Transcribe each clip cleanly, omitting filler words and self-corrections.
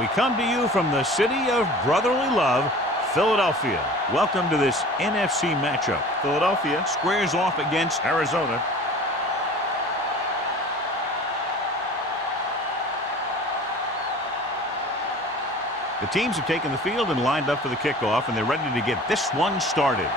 We come to you from the city of brotherly love, Philadelphia. Welcome to this NFC matchup. Philadelphia squares off against Arizona. The teams have taken the field and lined up for the kickoff, and they're ready to get this one started.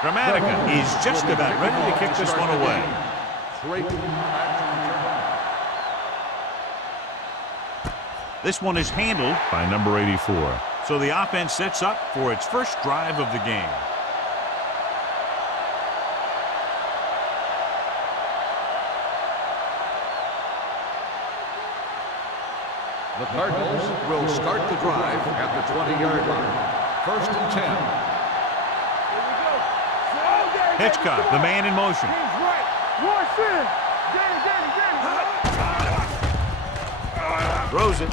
Dramatica is just about ready to kick this one away. This one is handled by number 84. So the offense sets up for its first drive of the game. The Cardinals will start the drive at the 20-yard line. First and 10. Hitchcock, the man in motion. Throws it.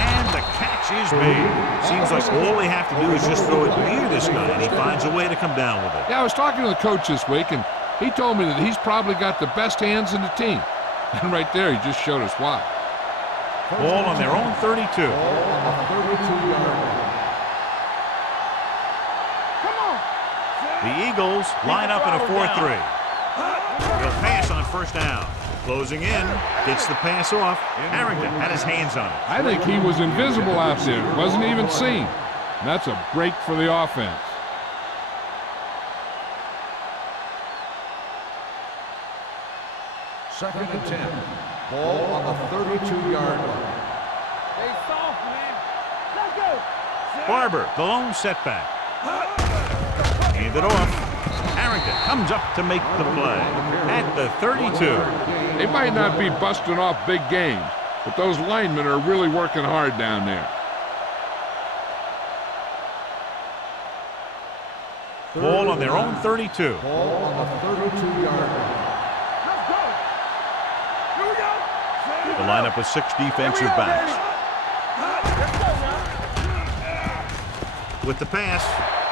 And the catch is made. Seems like all they have to do is just throw it near this guy, and he finds a way to come down with it. Yeah, I was talking to the coach this week, and he told me that he's probably got the best hands in the team. And right there, he just showed us why. Ball on their own 32. The Eagles line up in a 4-3. They'll pass on first down. Closing in, gets the pass off. Harrington had his hands on it. I think he was invisible out there. Wasn't even seen. And that's a break for the offense. Second and 10. Ball on the 32-yard line. Stay soft, man. Let's go. Barber, the lone setback. Handed off. Harrington comes up to make the play at the 32. They might not be busting off big games, but those linemen are really working hard down there. Ball on their own 32. Ball on the 32-yard line. Let's go. Here we go. The lineup with 6 defensive backs. With the pass,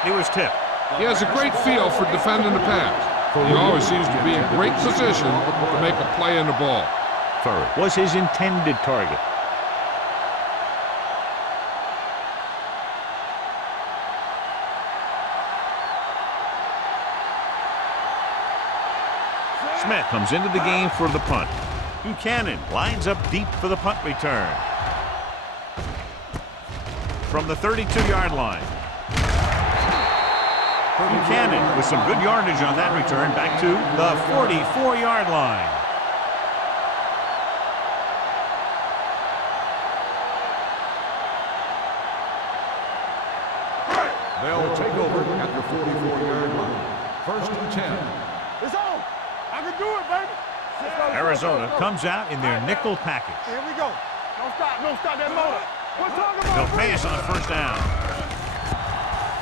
he was tipped. He has a great feel for defending the pass. He always seems to be in great position to make a play in the ball. Furry was his intended target. Smith comes into the game for the punt. Buchanan lines up deep for the punt return. From the 32-yard line. Buchanan with some good yardage on that return back to the 44-yard line. They'll take over at the 44-yard line. First and 10. It's on. I can do it, baby. Arizona comes out in their nickel package. Here we go. Don't stop. Don't stop that motor. We're talking about. They'll pass on first down.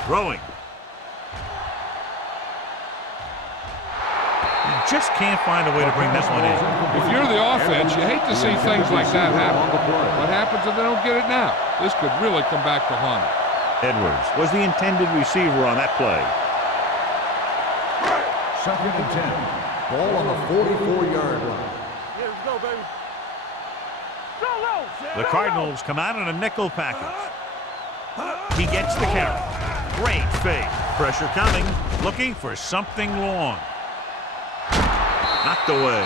Throwing. Just can't find a way to bring this one in. If you're the offense, you hate to see things like that happen. What happens if they don't get it now? This could really come back to haunt them. Edwards was the intended receiver on that play. Second and 10. Ball on the 44-yard line. Here we go, baby. Go low. The Cardinals come out in a nickel package. He gets the carry. Great fake. Pressure coming. Looking for something long. Knocked away.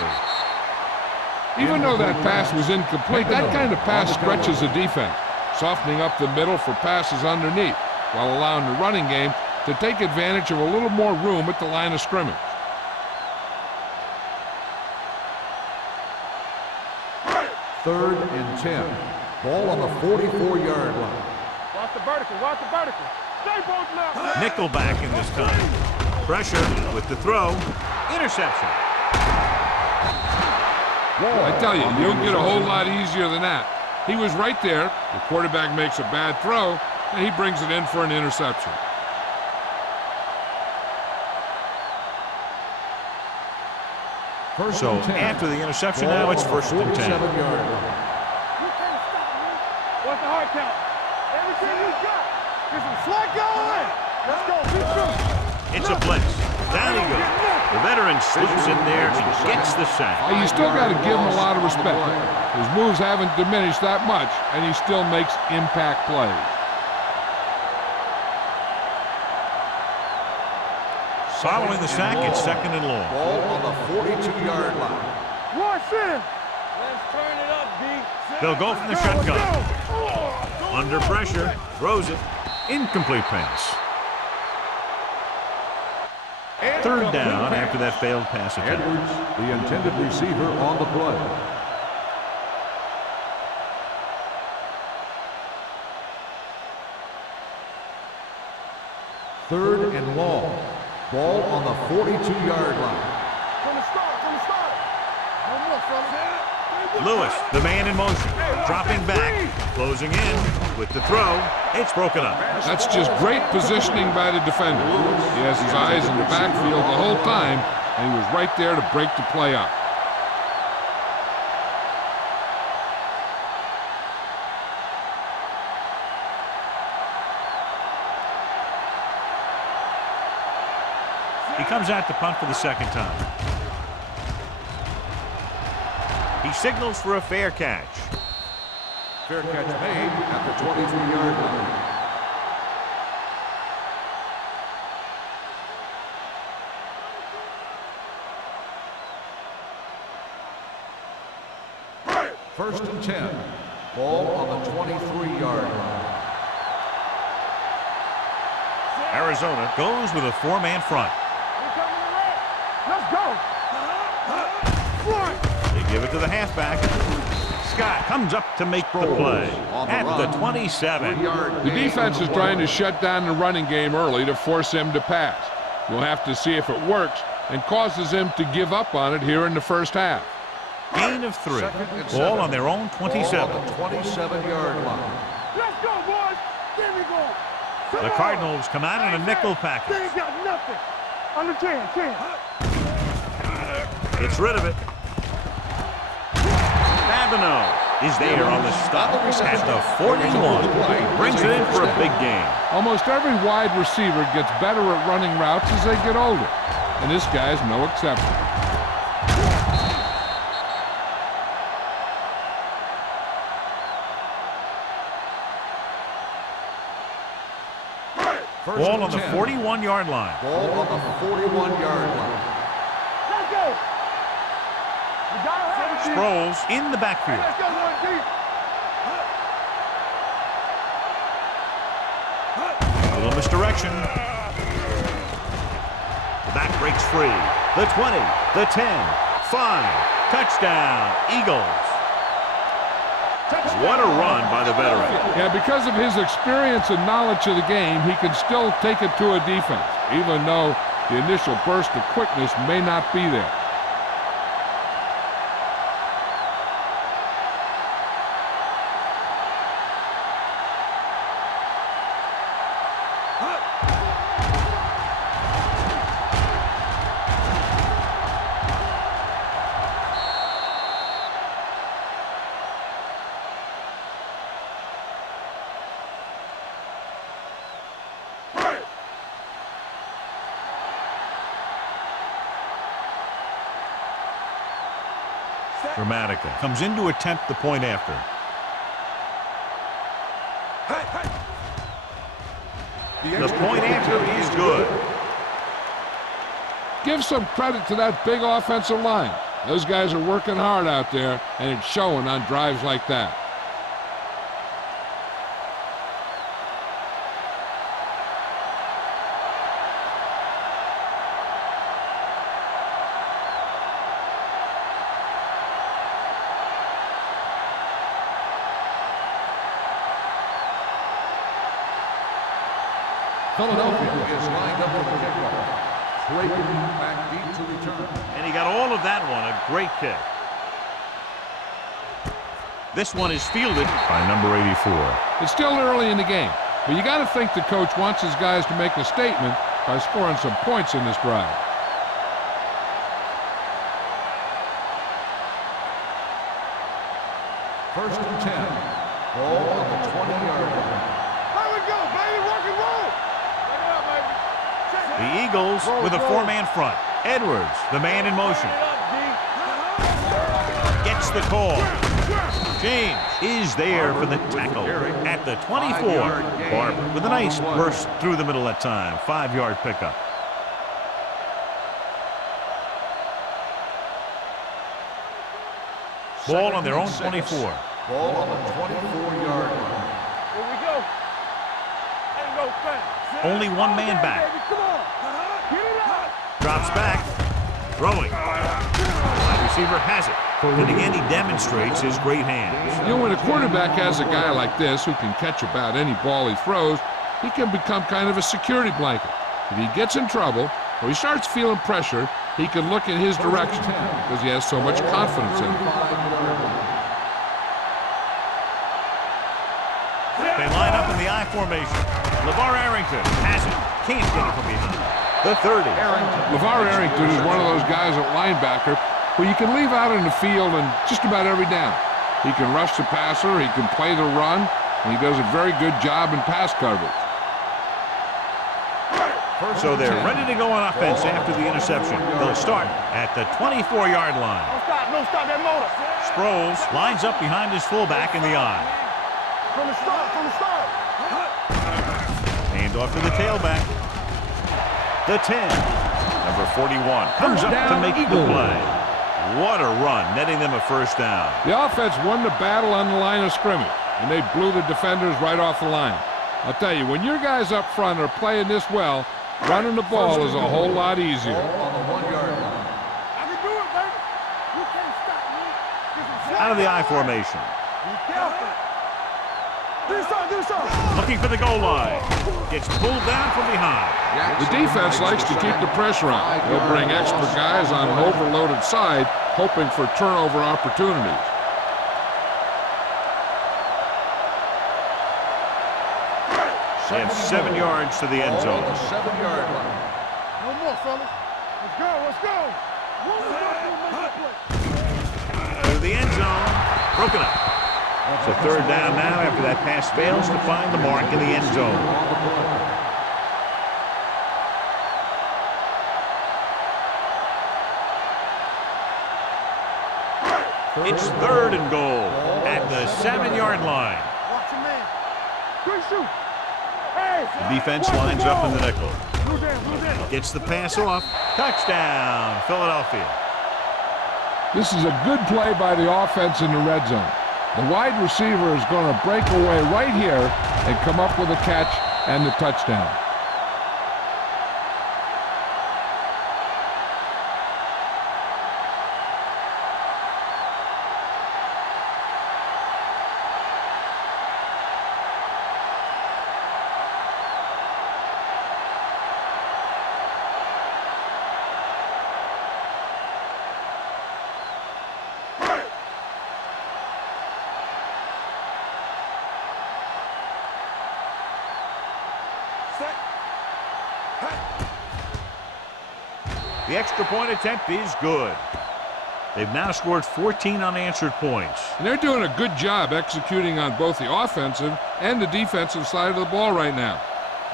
Even though that pass was incomplete, that kind of pass stretches the defense, softening up the middle for passes underneath, while allowing the running game to take advantage of a little more room at the line of scrimmage. Third and 10. Ball on the 44-yard line. Watch the vertical. Watch the vertical. Stay both now. Nickelback in this time. Pressure with the throw. Interception. I tell you, you don't get a whole lot easier than that. He was right there. The quarterback makes a bad throw, and he brings it in for an interception. So after the interception, now it's first and 10. Slide going. Let's go. Be true. It's a blitz. Down he goes. The veteran slips in there and gets the sack. You still got to give him a lot of respect. His moves haven't diminished that much, and he still makes impact plays. Following the sack, it's 2nd and long. Ball on the 42-yard line. Watch in. Let's turn it up, D. They'll go from the shotgun. Under pressure, throws it. Incomplete pass. 3rd down after that failed pass attempt. Edwards, the intended receiver on the play. Third and long. Ball on the 42-yard line. From the start. No more, fellas. Lewis, the man in motion, dropping back, closing in with the throw. It's broken up. That's just great positioning by the defender. He has his eyes in the backfield the whole time, and he was right there to break the play up. He comes out to punt for the 2nd time. He signals for a fair catch. Fair catch made at the 23-yard line. First and 10. Ball on the 23-yard line. Arizona goes with a 4-man front. Let's go. They give it to the halfback. Scott comes up to make the play at the 27. The defense is trying to shut down the running game early to force him to pass. We'll have to see if it works and causes him to give up on it here in the first half. Gain of 3. Ball on their own 27. Ball on the 27-yard line. Let's go, boys. There we go. The Cardinals come out in a nickel package. They ain't got nothing. Under 10. Gets rid of it. Babineau is there on the stop at the 41. Brings it in for a big game. Almost every wide receiver gets better at running routes as they get older, and this guy's no exception. Ball on the 41-yard line. Ball on the 41-yard line. Let's go. Sproles in the backfield. Let's go, A little misdirection. The back breaks free. The 20, the 10, 5. Touchdown, Eagles. What a run by the veteran. Yeah, because of his experience and knowledge of the game, he can still take it to a defense, even though the initial burst of quickness may not be there. Dramatica comes in to attempt the point after. The point after is good. Give some credit to that big offensive line. Those guys are working hard out there, and it's showing on drives like that. Philadelphia is lined up for the kickoff. Clayton back deep to return. And he got all of that one. A great kick. This one is fielded by number 84. It's still early in the game, but you got to think the coach wants his guys to make a statement by scoring some points in this drive. First and 10. Ball on the 20-yard line. There we go, baby. Working The Eagles with a four-man front. Edwards, the man in motion. Gets the call. James is there for the tackle at the 24. Barber with a nice burst through the middle that time. 5-yard pickup. Ball on their own 24. Ball on the 24-yard line. Here we go. And go fast. Only one man back. Come on. Get it out. Drops back. Throwing. Wide receiver has it. And again, he demonstrates his great hands. You know, when a quarterback has a guy like this who can catch about any ball he throws, he can become kind of a security blanket. If he gets in trouble or he starts feeling pressure, he can look in his direction because he has so much confidence in him. They line up in the I formation. LeVar Arrington has it. Can't get it from behind. The 30. LeVar Arrington is one of those guys at linebacker who you can leave out in the field in just about every down. He can rush the passer, he can play the run, and he does a very good job in pass coverage. So they're ready to go on offense after the interception. They'll start at the 24-yard line. Don't stop that motor. Sproles lines up behind his fullback in the I. From the start. Hand off to the tailback. The 10. Number 41 comes up to make the play. What a run, netting them a first down. The offense won the battle on the line of scrimmage, and they blew the defenders right off the line. I'll tell you, when your guys up front are playing this well, running the ball is a whole lot easier. Ball on the 1-yard line. I can do it, baby. You can't stop me. Out of the I formation. Be careful. Do something. Looking for the goal line. Gets pulled down from behind. The defense likes to keep the pressure on. They'll bring extra guys on an overloaded side, hoping for turnover opportunities. They have 7 yards to the end zone. Ball on the 7-yard line. No more, fellas. Let's go. What we gonna do to make a play? To the end zone. Broken up. It's a third down now after that pass fails to find the mark in the end zone. It's third and goal at the 7-yard line. Watch your man. Good shoot. Hey. The defense lines up in the nickel. Blue down. Gets the pass off. Touchdown, Philadelphia. This is a good play by the offense in the red zone. The wide receiver is going to break away right here and come up with a catch and the touchdown. The extra point attempt is good. They've now scored 14 unanswered points. And they're doing a good job executing on both the offensive and the defensive side of the ball right now.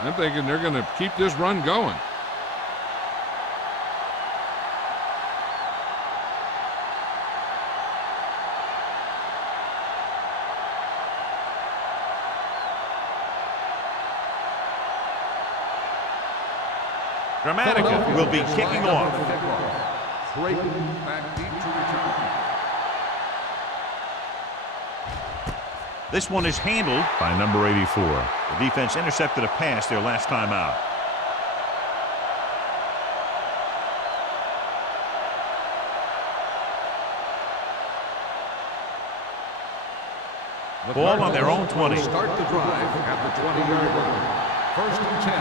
I'm thinking they're going to keep this run going. Dramatica will be kicking off. Creighton back deep to return. This one is handled by number 84. The defense intercepted a pass their last time out. Ball on their own 20. Start the drive at the 20-yard line. First and 10.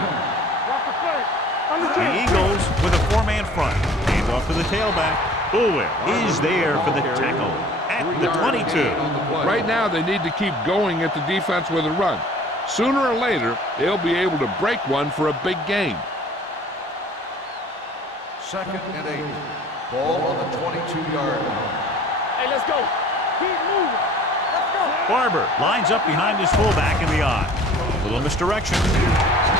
Watch the play. The Eagles with a four-man front. Hand off to the tailback. Boulware is there for the tackle at the 22. Right now, they need to keep going at the defense with a run. Sooner or later, they'll be able to break one for a big gain. Second and 8. Ball on the 22-yard line. Hey, let's go. Keep moving. Let's go. Barber lines up behind his fullback in the I. Little misdirection.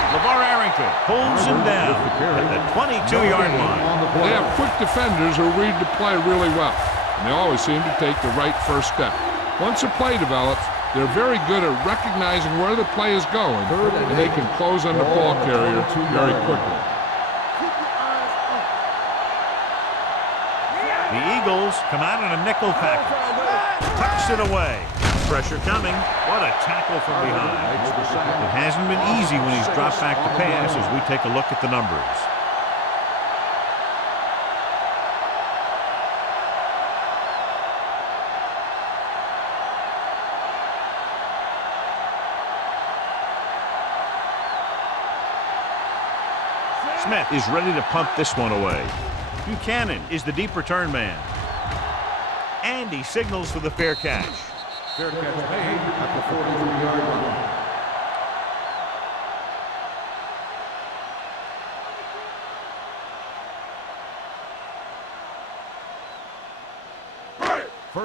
LeVar Arrington pulls him down at the 22-yard line. They have quick defenders who read the play really well, and they always seem to take the right first step. Once a play develops, they're very good at recognizing where the play is going, and they can close on the ball carrier very quickly. The Eagles come out in a nickel package. Tucks it away. Pressure coming. What a tackle from behind. It hasn't been easy when he's dropped back to pass as we take a look at the numbers. Smith is ready to punt this one away. Buchanan is the deep return man. And he signals for the fair catch. Fair catch made at the 43-yard line.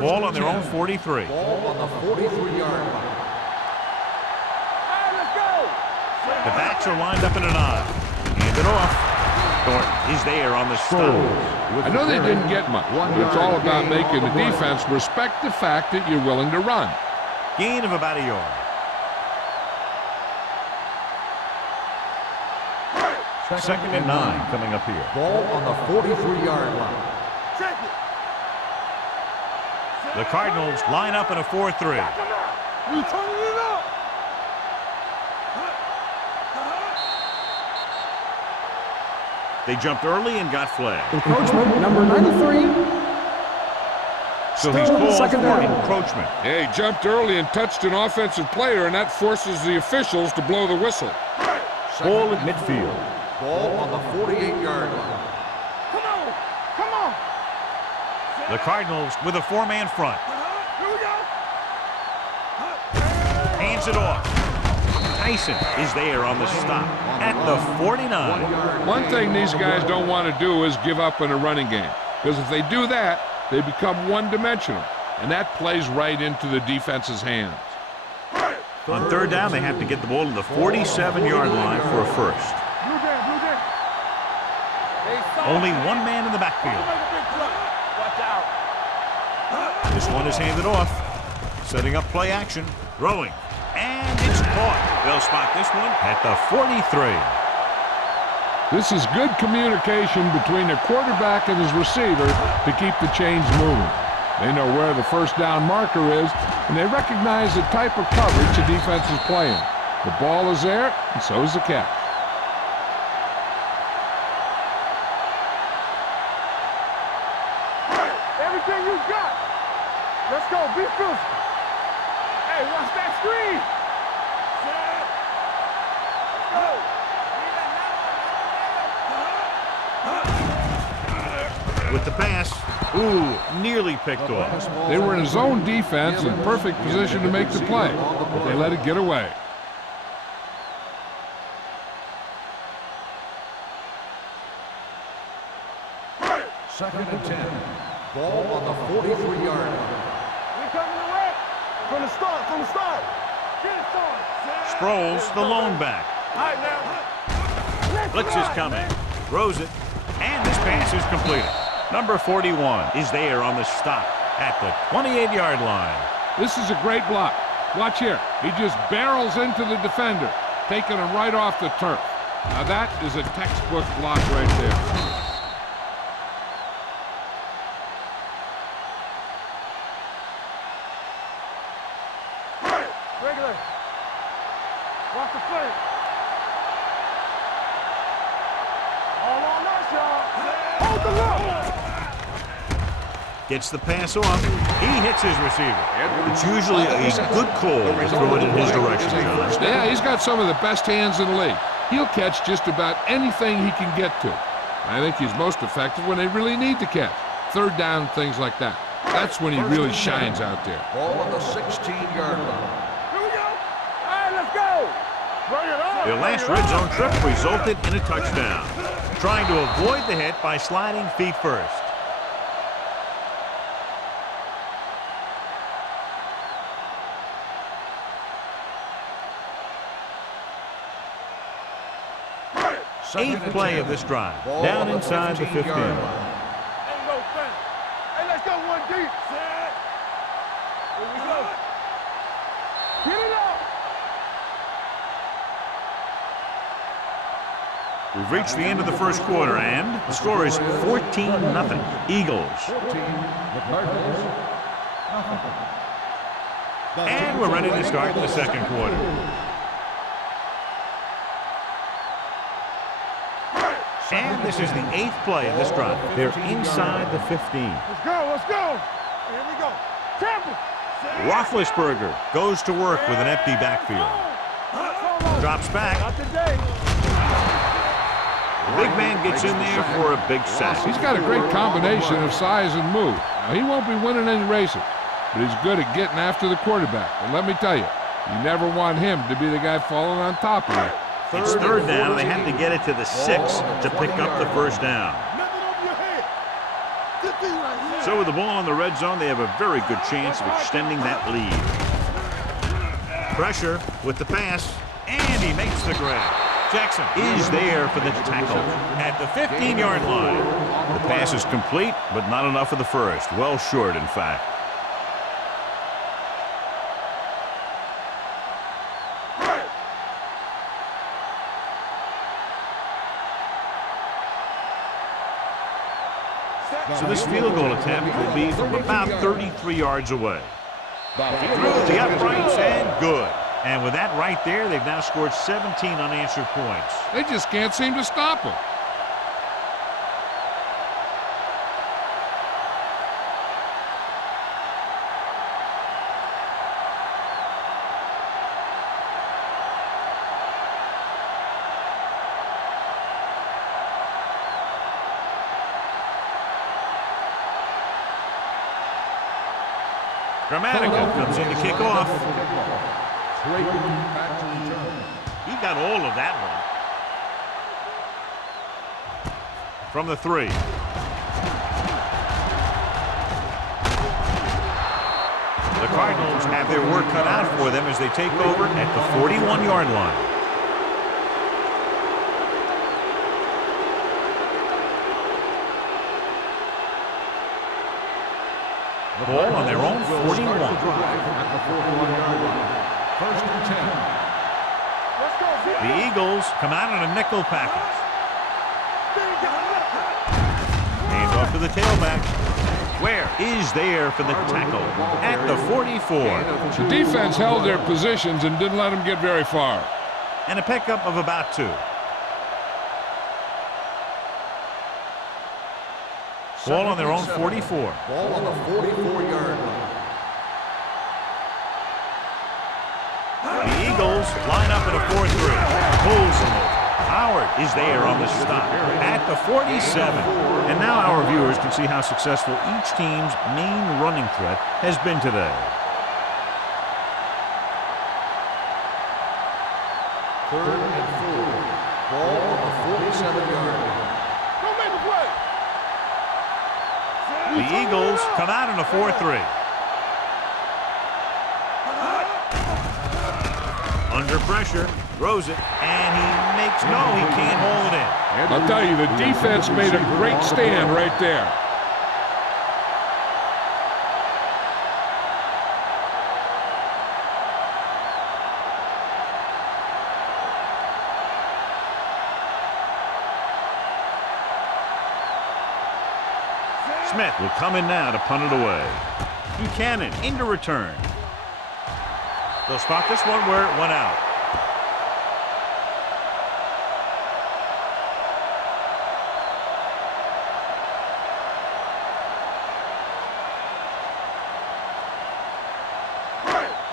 Ball on their own 43. Ball on the 43-yard line. The backs are lined up in an I. Hand it off. Thornton is there on the stop. I know they didn't get much, but it's all about making the defense respect the fact that you're willing to run. Gain of about a yard. Second and 9 coming up here. Ball on the 43-yard line. The Cardinals line up in a 4-3. You turning it up. They jumped early and got flagged. Encroachment number 93. So he's Still called second for down. encroachment. Yeah, he jumped early and touched an offensive player, and that forces the officials to blow the whistle. Ball at midfield. Ball on the 48-yard line. Come on. Come on. The Cardinals with a 4-man front. Here we go. Hands it off. Tyson is there on the stop at the 49. One thing these guys don't want to do is give up in a running game, because if they do that, they become one-dimensional, and that plays right into the defense's hands. On third down, they have to get the ball to the 47-yard line for a first. Blue game, blue game. Only one man in the backfield. Watch out. This one is handed off. Setting up play action. Throwing. And it's caught. They'll spot this one at the 43. This is good communication between the quarterback and his receiver to keep the chains moving. They know where the first down marker is, and they recognize the type of coverage the defense is playing. The ball is there, and so is the catch. Everything you got. Let's go. Be physical. Hey, watch that screen. With the pass. Ooh, nearly picked off. They were in a zone defense in perfect position to make the play, but they let it get away. Second and 10. Ball on the 43-yard line. We coming to wreck. From the start, from the start. Get it started. Sproles, the lone back. All right, now. Blitz is coming. Throws it. And this pass is completed. Number 41 is there on the stop at the 28-yard line. This is a great block. Watch here. He just barrels into the defender, taking him right off the turf. Now that is a textbook block right there. Regular. Watch the play. All on us, y'all. Hold the look. Gets the pass off. He hits his receiver. It's usually a good call to throw it in his direction, John. Yeah, he's got some of the best hands in the league. He'll catch just about anything he can get to. I think he's most effective when they really need to catch. Third down, things like that. That's when he really shines out there. Ball on the 16-yard line. Here we go. All right, let's go. Bring it on. Their last red zone trip resulted in a touchdown. Trying to avoid the hit by sliding feet first. 8th play of this drive. Down inside the 15. Hey, let's go one deep. Set. Here we go. Get it up. We've reached the end of the first quarter, and the score is 14-0. Eagles. 14, the Cardinals, nothing. And we're ready to start the second quarter. And this is the 8th play of this drive. They're inside the 15. Let's go. Let's go. Here we go. Temple. Roethlisberger goes to work with an empty backfield. Drops back. Not today. The big man gets in there for a big sack. He's got a great combination of size and move. Now, he won't be winning any races, but he's good at getting after the quarterback. And let me tell you, you never want him to be the guy falling on top of you. It's third down, and they have to get it to the 6 to pick up the first down. Nothing over your head. Good thing right here. So with the ball in the red zone, they have a very good chance of extending that lead. Pressure with the pass, and he makes the grab. Jackson is there for the tackle at the 15-yard line. The pass is complete, but not enough for the first. Well short, in fact. So this field goal attempt will be from about 33 yards away. Through the uprights and good. And with that right there, they've now scored 17 unanswered points. They just can't seem to stop him. Grammatical comes in to kick off. Back to return. He got all of that one. From the 3. The Cardinals have their work cut out for them as they take over at the 41-yard line. The ball on their own 41. At the 41-yard line. First and 10. Let's go. The Eagles come out in a nickel package. Hands off to the tailback. Where is there for the tackle at the 44. The defense held their positions and didn't let them get very far. And a pickup of about 2. Ball on their own 44. Ball on the 44-yard line. The Eagles line up in a 4-3. Pulls them over. Howard is there on the stop at the 47. And now our viewers can see how successful each team's main running threat has been today. Third and 4. Ball on the 47-yard line. Don't make the play. The Eagles come out in a 4-3. Under pressure, throws it, and he makes he can't hold it in. I'll tell you, the defense made a great stand right there. Smith will come in now to punt it away. Buchanan into return. They'll start this one where it went out.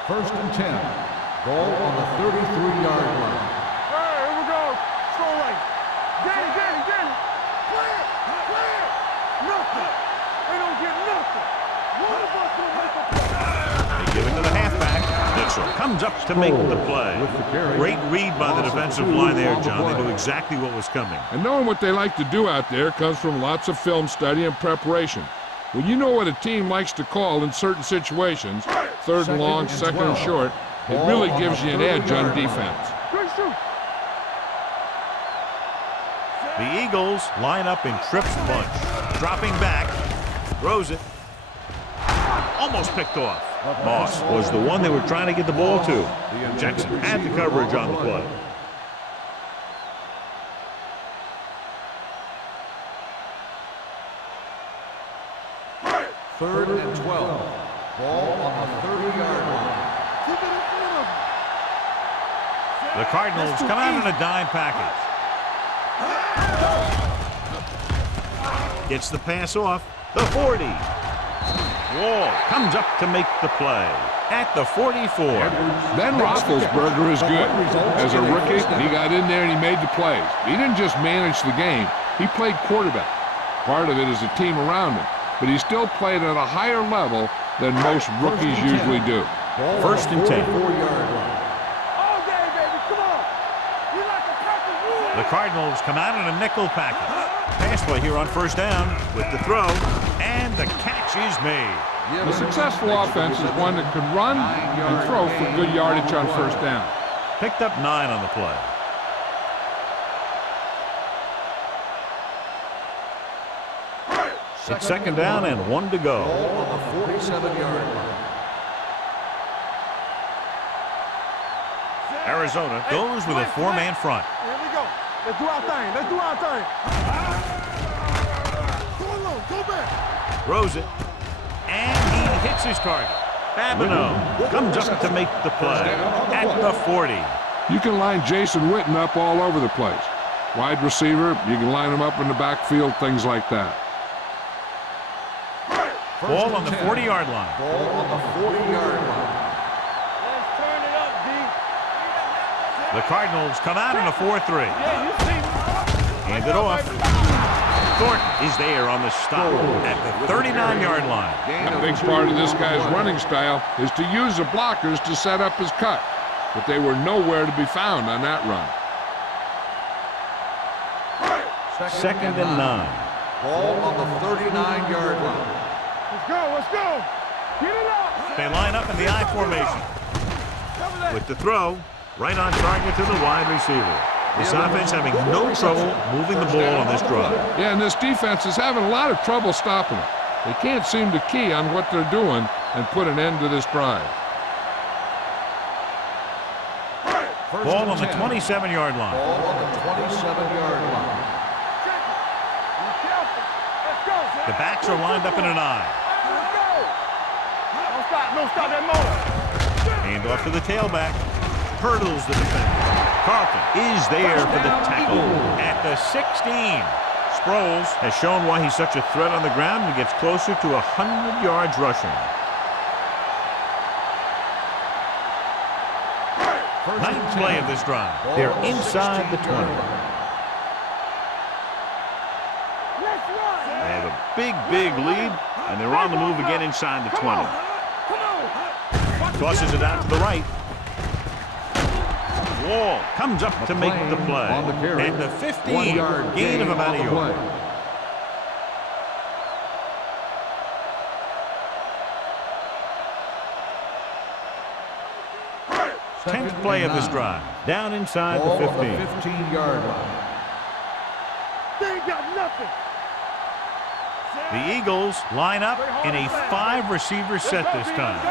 First and 10. Ball on the 33-yard line. Hey, here we go. Slow right. Get it. Clear. Nothing. They don't get nothing. One of us will make a play. They give it to the halfback. Mitchell comes up to make the play. Great read by the defensive line there, John. They knew exactly what was coming. And knowing what they like to do out there comes from lots of film study and preparation. When you know what a team likes to call in certain situations, third and long, second and short, it really gives you an edge on defense. Good shoot. The Eagles line up in trips bunch. Dropping back. Throws it. Almost picked off. Moss was the one they were trying to get the ball to. Jackson had the coverage on the play. Third and 12. Ball on the 30-yard line. The Cardinals come out in a dime package. Gets the pass off. The 40. Wall comes up to make the play at the 44. Ben Roethlisberger is good. As a rookie, he got in there and he made the plays. He didn't just manage the game. He played quarterback. Part of it is the team around him. But he still played at a higher level than most rookies usually do. First and 10. The Cardinals come out in a nickel package. Pass play here on first down with the throw, and the catch is made. A successful offense is one that can run and throw for good yardage on first down. Picked up 9 on the play. It's second down and 1 to go. Ball on the 47-yard line. Arizona goes with a 4-man front. Here we go. Let's do our thing. Let's do our thing. Go along. Go back. Throws it. And he hits his target. Babineau comes up to make the play at the 40. You can line Jason Witten up all over the place. Wide receiver, you can line him up in the backfield, things like that. Ball on the 40-yard line. Ball on the 40-yard line. Let's turn it up, D. The Cardinals come out in a 4-3. Yeah, you see. Hand it off. Thornton is there on the stop at the 39-yard line. A big part of this guy's running style is to use the blockers to set up his cut. But they were nowhere to be found on that run. Second and 9. Ball on the 39-yard line. Let's go. Let's go. Get it up. They line up in the I formation. With the throw, right on target to the wide receiver. This offense having no trouble moving the ball on this drive. Yeah, and this defense is having a lot of trouble stopping it. They can't seem to key on what they're doing and put an end to this drive. Ball on the 27-yard line. Ball on the 27-yard line. The backs are lined up in an I. Don't stop that motor. Hand off to the tailback. Hurdles the defender. Carlton is there for the tackle at the 16. Sproles has shown why he's such a threat on the ground and gets closer to 100 yards rushing. Ninth play of this drive. They're inside the 20. They have a big lead, and they're on the move again inside the 20. Tosses it out to the right. Wall comes up to make the play. And the 15, gain of about a yard. 10th play of this drive. Down inside the 15. 15-yard line. They ain't got nothing. The Eagles line up in a 5-receiver set this time.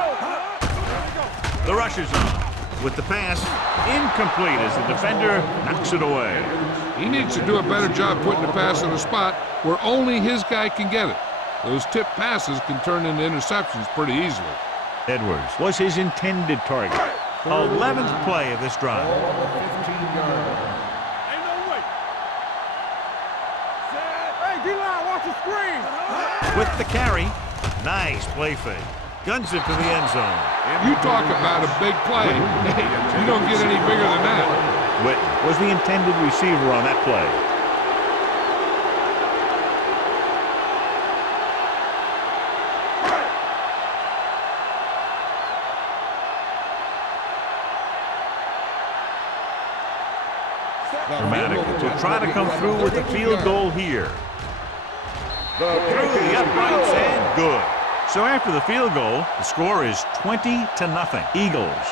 The rush is on. With the pass, incomplete as the defender knocks it away. He needs to do a better job putting the pass in a spot where only his guy can get it. Those tip passes can turn into interceptions pretty easily. Edwards was his intended target. 11th play of this drive. Ball on the 15-yard line. Ain't no way. Hey, D-line, watch the screen. With the carry, nice play fake. Guns it to the end zone. You talk about a big play. You don't get any bigger than that. Witten was the intended receiver on that play. Dramatic to try to come through with the field goal here. Through the uprights and good. So after the field goal, the score is 20-0. Eagles.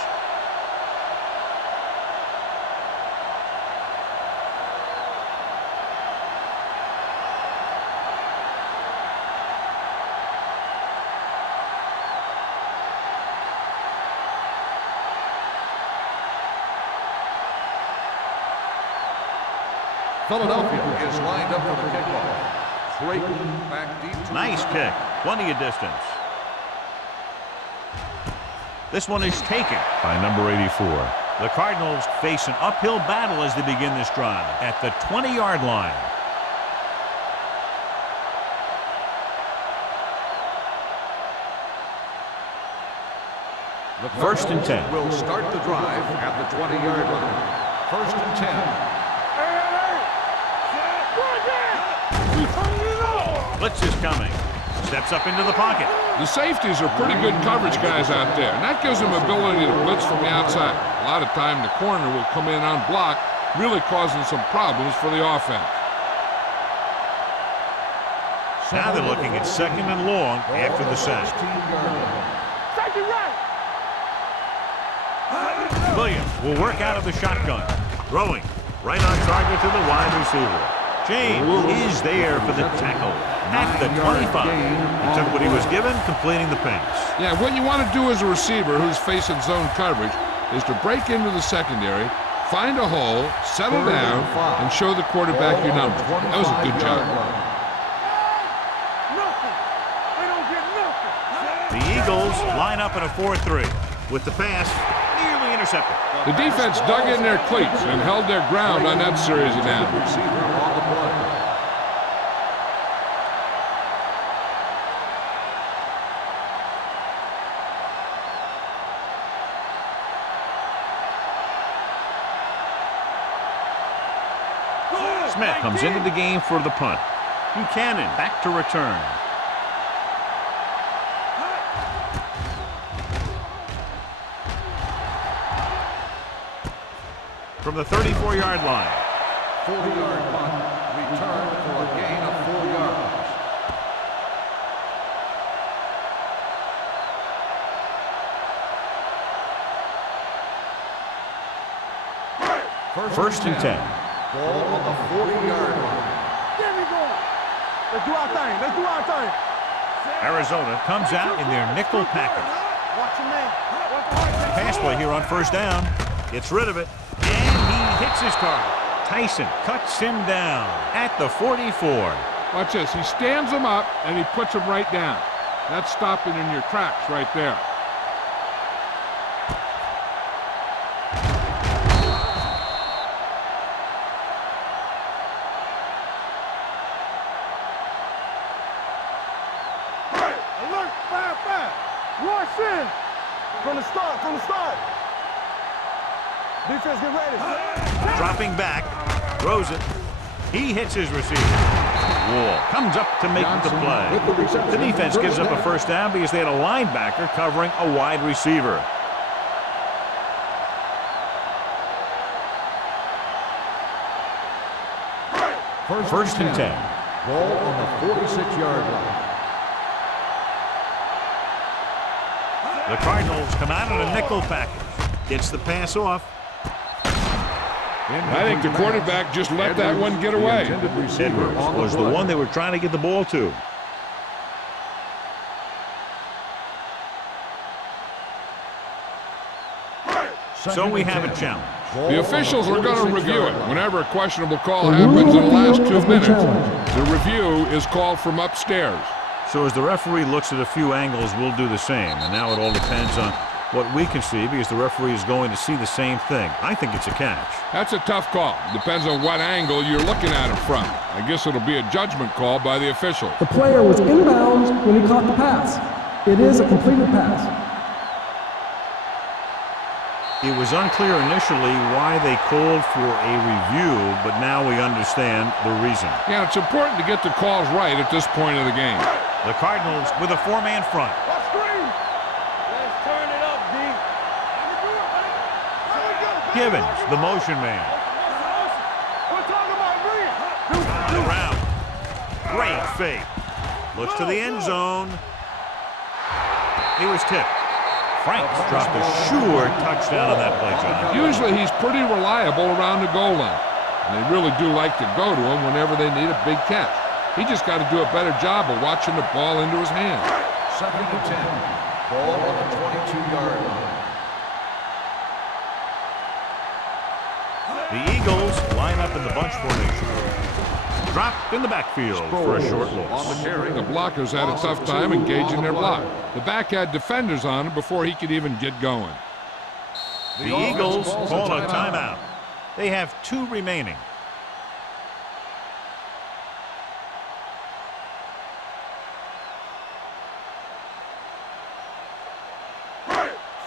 Philadelphia is lined up for the kickoff. Creighton back deep. Nice kick. Plenty of distance. This one is taken by number 84. The Cardinals face an uphill battle as they begin this drive at the 20-yard line. The First and 10. will start the drive at the 20-yard line. First and 10. Blitz is coming. Steps up into the pocket. The safeties are pretty good coverage guys out there, and that gives them ability to blitz from the outside. A lot of time the corner will come in unblocked, really causing some problems for the offense. Now they're looking at second and long after the sack. Williams will work out of the shotgun. Throwing right on target to the wide receiver. James is there for the tackle at the 25. He took what he was given, completing the pass. Yeah, what you want to do as a receiver who's facing zone coverage is to break into the secondary, find a hole, settle down, and show the quarterback your number. That was a good job. The Eagles line up in a 4-3 with the pass nearly intercepted. The defense dug in their cleats and held their ground on that series of downs. Receiver on the play. Smith comes into the game for the punt. Buchanan back to return. From the 34-yard line. 40-yard punt. Return for a gain of 4 yards. First and 10. Ball on the 40-yard line. There we go. Let's do our thing. Let's do our thing. Arizona comes out in their nickel package. Watch your man. Watch the Pass play here on first down. Gets rid of it. And he hits his target. Tyson cuts him down at the 44. Watch this. He stands them up, and he puts them right down. That's stopping in your tracks right there. Alert, 5-5. Rush in. From the start. Defense, get ready. Dropping back. Throws it. He hits his receiver. Wall comes up to make the play. The defense gives up a first down because they had a linebacker covering a wide receiver. First and 10. Ball on the 46-yard line. The Cardinals come out in a nickel package. Gets the pass off. I think the quarterback just let that one get away. Edwards was the one they were trying to get the ball to. So we have a challenge. The officials are going to review it. Whenever a questionable call happens in the last 2 minutes, the review is called from upstairs. So as the referee looks at a few angles, we'll do the same. And now it all depends on what we can see because the referee is going to see the same thing. I think it's a catch. That's a tough call. Depends on what angle you're looking at it from. I guess it'll be a judgment call by the official. The player was inbounds when he caught the pass. It is a completed pass. It was unclear initially why they called for a review, but now we understand the reason. Yeah, it's important to get the calls right at this point of the game. The Cardinals with a 4-man front. Let's screen. Let's turn it up, D. Givens, the motion man. We're talking about brilliant. Around. Great fake. Looks to the end zone. He was tipped. Franks dropped a sure touchdown on that play, John. Usually he's pretty reliable around the goal line. And they really do like to go to him whenever they need a big catch. He just got to do a better job of watching the ball into his hands. Second and 10. Ball on the 22-yard line. The Eagles line line up in the bunch formation. Dropped in the backfield for a short loss. On the carry. The blockers had a tough time engaging their block. The back had defenders on him before he could even get going. The Eagles call a timeout. They have 2 remaining.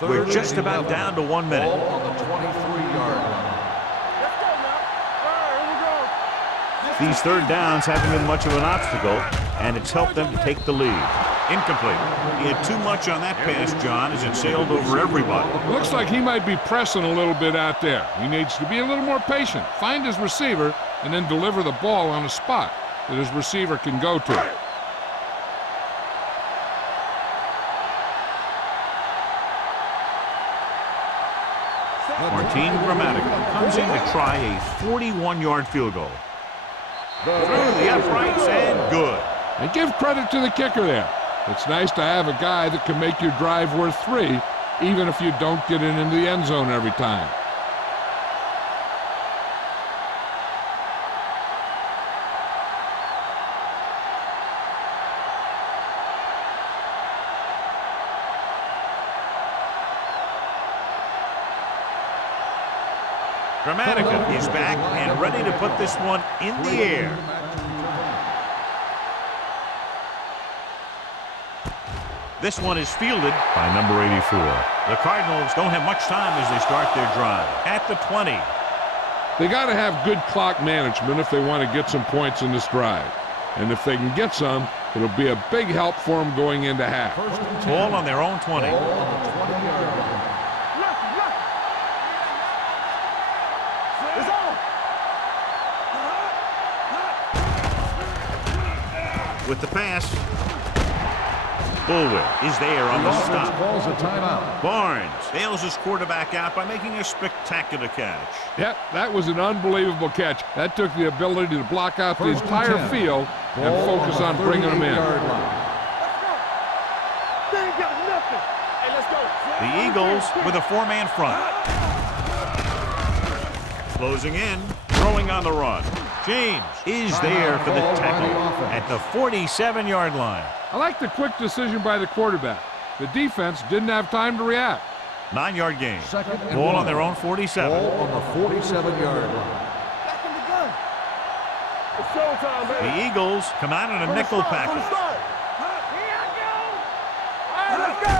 We're just about down to 1 minute. Ball on the 23-yard line. Let's go now. All right, here we go. These third downs haven't been much of an obstacle, and it's helped them to take the lead. Incomplete. He had too much on that pass, John, as it sailed over everybody. Looks like he might be pressing a little bit out there. He needs to be a little more patient, find his receiver, and then deliver the ball on a spot that his receiver can go to. Martin Grammatical comes in to try a 41-yard field goal. Through the uprights and good. And give credit to the kicker there. It's nice to have a guy that can make your drive worth 3, even if you don't get it into the end zone every time. Gramatica is back and ready to put this one in the air. This one is fielded by number 84. The Cardinals don't have much time as they start their drive. At the 20. They got to have good clock management if they want to get some points in this drive. And if they can get some, it'll be a big help for them going into half. Ball on their own 20. Ball on the 20-yard line. It's on. With the pass. Bullwhip is there on the stop. Calls a timeout. Barnes bails his quarterback out by making a spectacular catch. Yep, that was an unbelievable catch. That took the ability to block out the entire field and focus on bringing them in. Let's go. They ain't got nothing. Hey, let's go. The Eagles with a 4-man front. Closing in, throwing on the run. James is there for the tackle at the 47-yard line. I like the quick decision by the quarterback. The defense didn't have time to react. 9-yard gain. Second and Ball on one. their own 47. Ball on the 47-yard line. Back in the gun. It's showtime, baby. The Eagles come out in a nickel package. Let's go.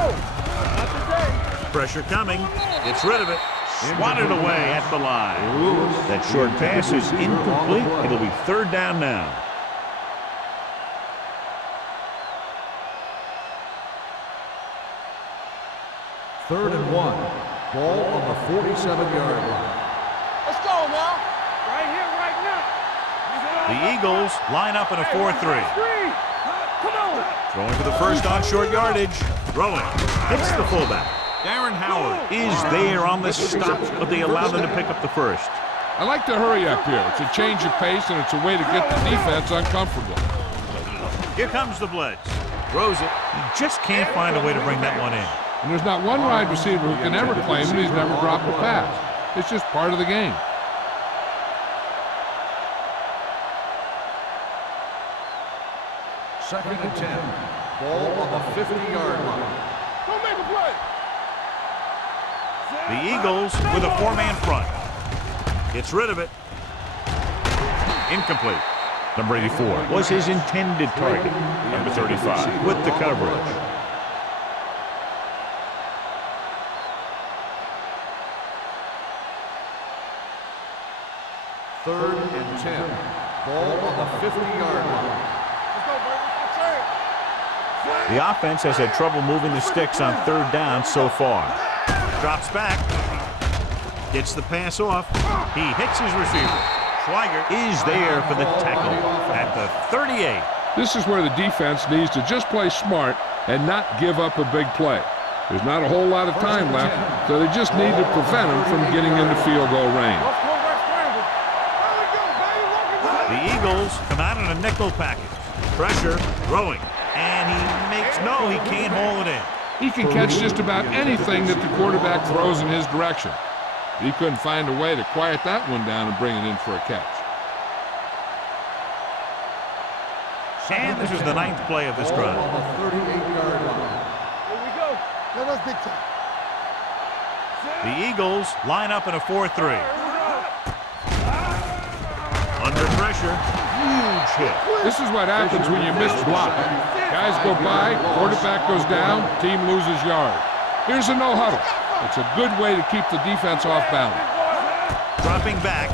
Pressure coming. Gets rid of it. Swatted away at the line. That short pass is incomplete. It'll be 3rd down now. Third and 1. Ball on the 47-yard line. Let's go now. Right here, right now. The Eagles line up in a 4-3. Come on. Throwing for the first on short yardage. Throwing. Hits the fullback. Darren Howard is there on the stop, but they allow them to pick up the first. I like to hurry up here. It's a change of pace, and it's a way to get the defense uncomfortable. Here comes the blitz. Throws it. He just can't find a way to bring that one in. And there's not one wide receiver who can ever claim that he's never dropped a pass. It's just part of the game. Second and 10. Ball on the 50-yard line. Don't make a play. The Eagles with a 4-man front. Gets rid of it. Incomplete. Number 84 was his intended target. Number 35 with the coverage. Third and 10. Ball on the 50-yard line. Let's go, baby. Let's go. The offense has had trouble moving the sticks on 3rd down so far. Drops back. Gets the pass off. He hits his receiver. Schweiger is there for the tackle at the 38. This is where the defense needs to just play smart and not give up a big play. There's not a whole lot of time left, so they just need to prevent them from getting into field goal range. The Eagles come out in a nickel package. Pressure, throwing, and he can't haul it in. He can catch just about anything that the quarterback throws in his direction. He couldn't find a way to quiet that one down and bring it in for a catch. And this is the 9th play of this drive. On the 38-yard line. Here we go. Let us big time. The Eagles line up in a 4-3. Under pressure, huge hit. This is what happens when you miss block. Guys go by, quarterback goes down, team loses yard. Here's a no huddle. It's a good way to keep the defense off balance. Dropping back.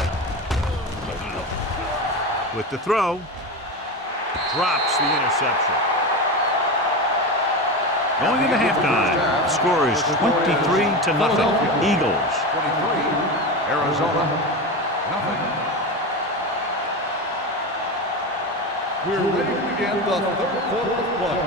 With the throw. Drops the interception. Going into halftime, the score is 23-0. Eagles. 23, Arizona, nothing. We're ready to begin the third quarter of play.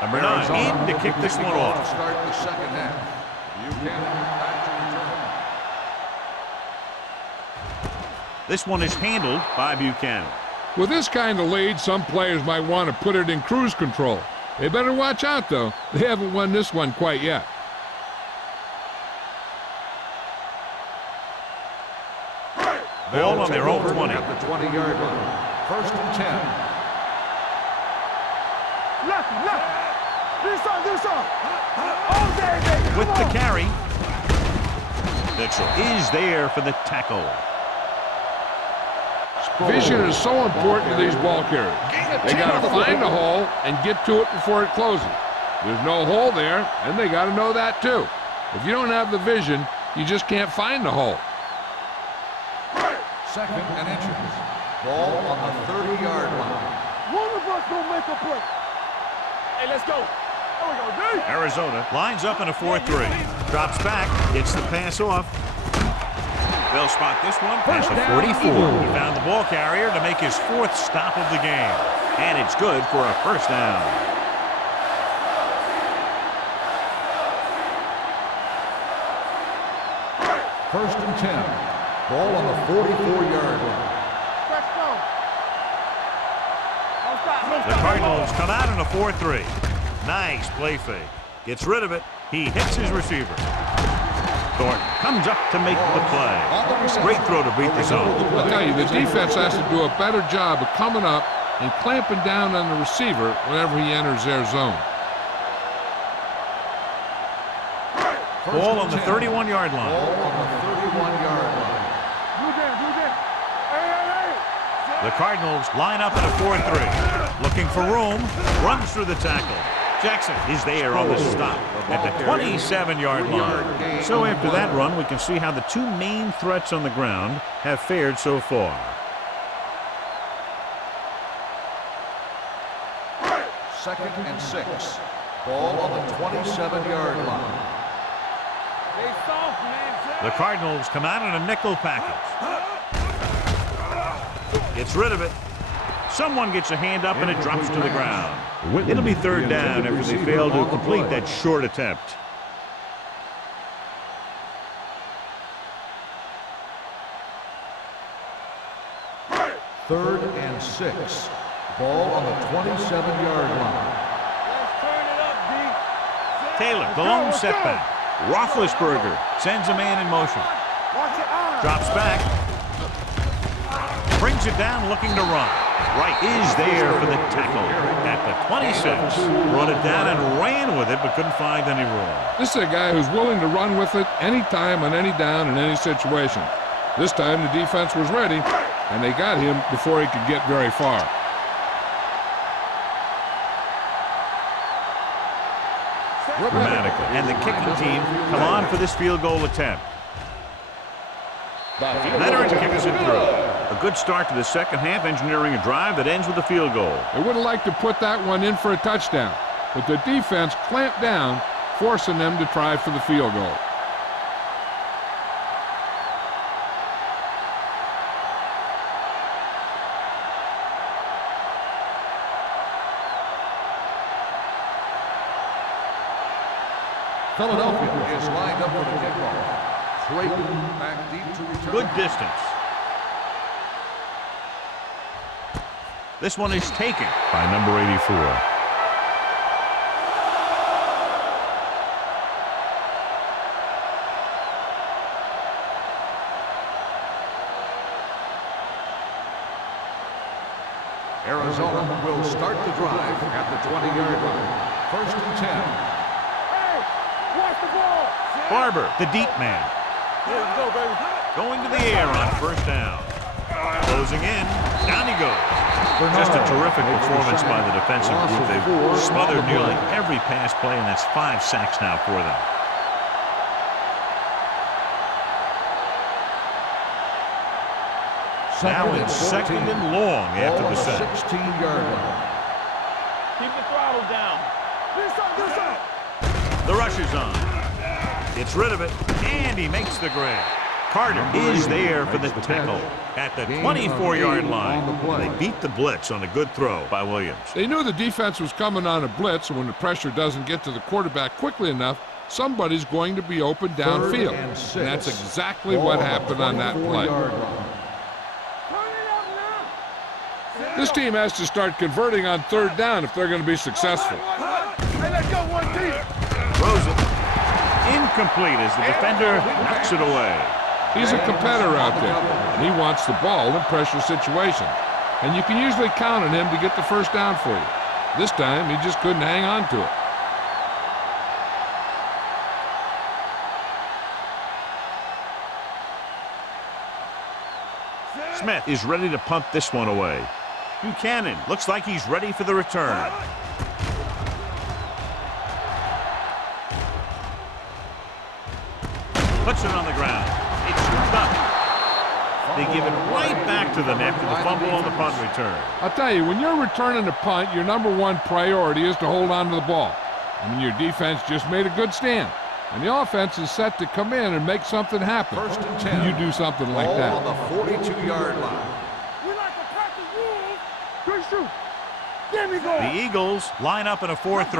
Number 9 in to kick this one off. Start the second half. Buchanan back to return. This one is handled by Buchanan. With this kind of lead, some players might want to put it in cruise control. They better watch out, though. They haven't won this one quite yet. Ball on their own 20. At the 20-yard line. First and 10. Left. This on. All day, baby. With the carry. Mitchell is there for the tackle. Vision is so important to these ball carriers. They got to find a hole and get to it before it closes. There's no hole there, and they got to know that too. If you don't have the vision, you just can't find the hole. Second and inches. Ball on the 30-yard line. One of us gonna make a play. Hey, let's go. There we go, D. Arizona lines up in a 4-3. Drops back, gets the pass off. They'll spot this one at the 44. He found the ball carrier to make his 4th stop of the game. And it's good for a first down. First and 10. Ball on the 44-yard line. Let's go. Don't stop. The Cardinals come out in a 4-3. Nice play fake. Gets rid of it. He hits his receiver. Thornton comes up to make the play. Great throw to beat the zone. I'll tell you, the defense has to do a better job of coming up and clamping down on the receiver whenever he enters their zone. Ball on the 31-yard line. Ball on the 31-yard line. Do that. Hey. The Cardinals line up in a 4-3. Looking for room. Runs through the tackle. Jackson is there on the stop at the 27-yard line. So after that run, we can see how the two main threats on the ground have fared so far. Second and 6. Ball on the 27-yard line. Stay soft, man. The Cardinals come out in a nickel package. Gets rid of it. Someone gets a hand up and it drops to the ground. It'll be 3rd down after they fail to complete that short attempt. Third and 6. Ball on the 27-yard line. Let's turn it up, D. Taylor, the lone setback. Roethlisberger sends a man in motion. Watch your eyes. Drops back. Brings it down looking to run. Wright is there for the tackle at the 26. Brought it down and ran with it, but couldn't find any room. This is a guy who's willing to run with it anytime, on any down, in any situation. This time the defense was ready, and they got him before he could get very far. Dramatically. And the kicking team come on for this field goal attempt. Leonard kicks it through. A good start to the second half, engineering a drive that ends with a field goal. They would have liked to put that one in for a touchdown, but the defense clamped down, forcing them to try for the field goal. Philadelphia is lined up for the kickoff. Clayton back deep to return. Good distance. This one is taken by number 84. Arizona will start the drive at the 20-yard line. First and 10. Hey, watch the ball. Barber, the deep man. Here we go, baby. Going to the air on first down. Closing in. Down he goes. Just a terrific performance by the defensive group. They've smothered nearly every pass play, and that's 5 sacks now for them. Now it's second and long after the sack. 16-yard line. Keep the throttle down. This up. The rush is on. Gets rid of it, and he makes the grab. Carter is there for the tackle at the 24-yard line. They beat the blitz on a good throw by Williams. They knew the defense was coming on a blitz, and when the pressure doesn't get to the quarterback quickly enough, somebody's going to be open downfield. And that's exactly what happened on that play. This team has to start converting on third down if they're going to be successful. Hey, let's go one deep. Throws it. Incomplete as the defender knocks it away. He's a competitor out there, and he wants the ball in pressure situations. And you can usually count on him to get the first down for you. This time, he just couldn't hang on to it. Smith is ready to punt this one away. Buchanan looks like he's ready for the return. Puts it on the ground. It's tough. They give it right back to them after the fumble on the punt return. I'll tell you, when you're returning a punt, your number one priority is to hold on to the ball. I mean, your defense just made a good stand. And the offense is set to come in and make something happen. First and 10. You do something like Ball that. on the 42-yard line. We like to practice rules. Good shoot. Give me go. The Eagles line up in a 4-3.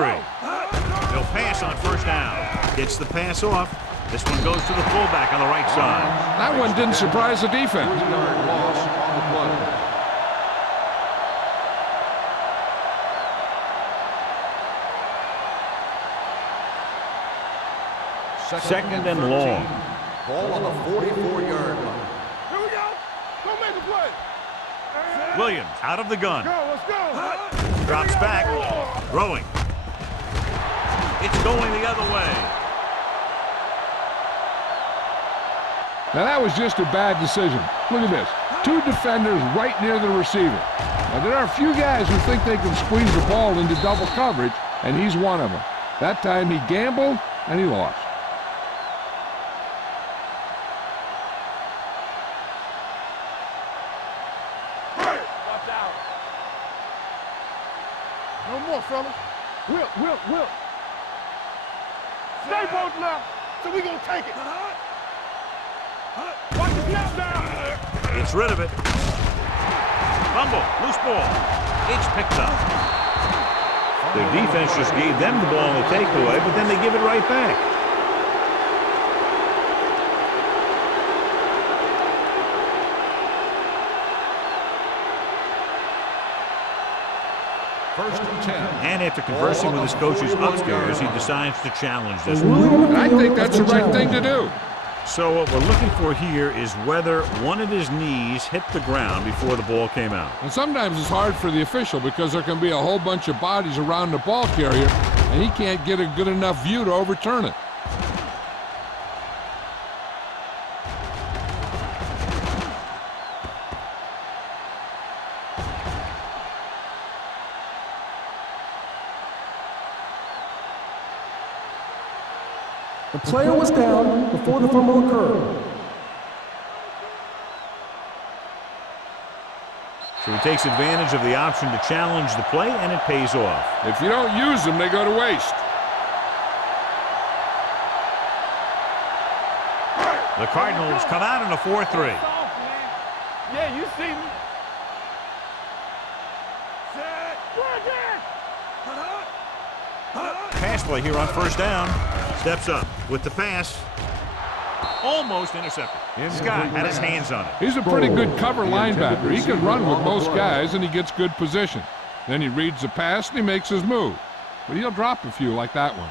They'll pass on first down. Gets the pass off. This one goes to the fullback on the right side. That one didn't surprise the defense. 3-yard loss on the play. Second and long. Ball on the 44-yard line. Here we go. Go make a play. Williams out of the gun. Let's go. Drops back. Throwing. It's going the other way. Now that was just a bad decision. Look at this. 2 defenders right near the receiver. Now there are a few guys who think they can squeeze the ball into double coverage, and he's one of them. That time he gambled, and he lost. Watch out. No more, fellas. Will. Stay both now, so we gonna take it. Watch the snap down. Gets rid of it. Fumble. Loose ball. It's picked up. Their defense just gave them the ball in the takeaway, but then they give it right back. First and 10. And after conversing with his coaches upstairs, he decides to challenge this And ruling one. on the And I field think that's the has been right thing to challenged. do. So what we're looking for here is whether one of his knees hit the ground before the ball came out. And sometimes it's hard for the official because there can be a whole bunch of bodies around the ball carrier, and he can't get a good enough view to overturn it. The player was down before the fumble occurred. So he takes advantage of the option to challenge the play, and it pays off. If you don't use them, they go to waste. The Cardinals come out in a 4-3. Yeah, you see me. Pass play here on first down. Steps up with the pass. Almost intercepted. Scott had his hands on it. He's a pretty good cover linebacker. He can run with most guys, and he gets good position. Then he reads the pass, and he makes his move. But he'll drop a few like that one.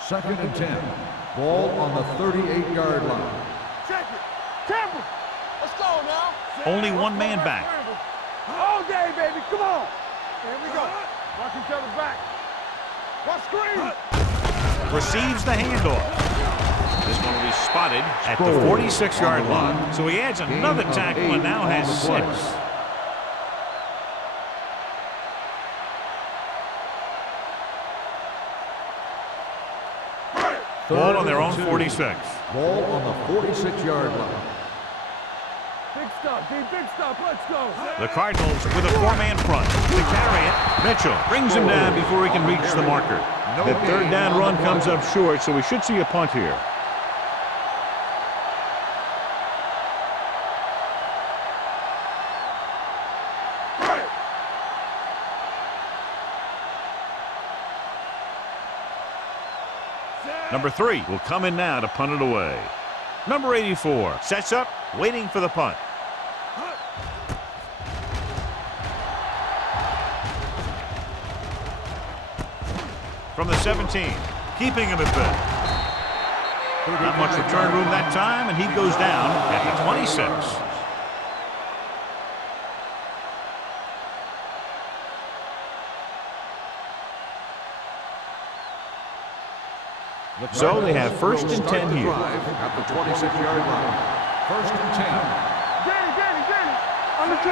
2nd and 10. Ball on the 38-yard line. Check it. Temple. Let's go now. Only one man back. All day, baby. Come on. Here we go. Watch each other back. Watch screen. Receives the handoff. This one will be spotted at the 46-yard line. So he adds another tackle and now has 6. Ball on their own 46. Ball on the 46-yard line. Big stop, D. Big stop. Let's go. The Cardinals with a 4-man front. To carry it, Mitchell brings him down before he can reach the marker. The 3rd down run comes up short, so we should see a punt here. Number 3 will come in now to punt it away. Number 84 sets up, waiting for the punt. From the 17, keeping him at bay. Not much return room that time, and he goes down at the 26. So they have 1st and 10 here. At the 26-yard line. 1st and 10. Danny. On the 10.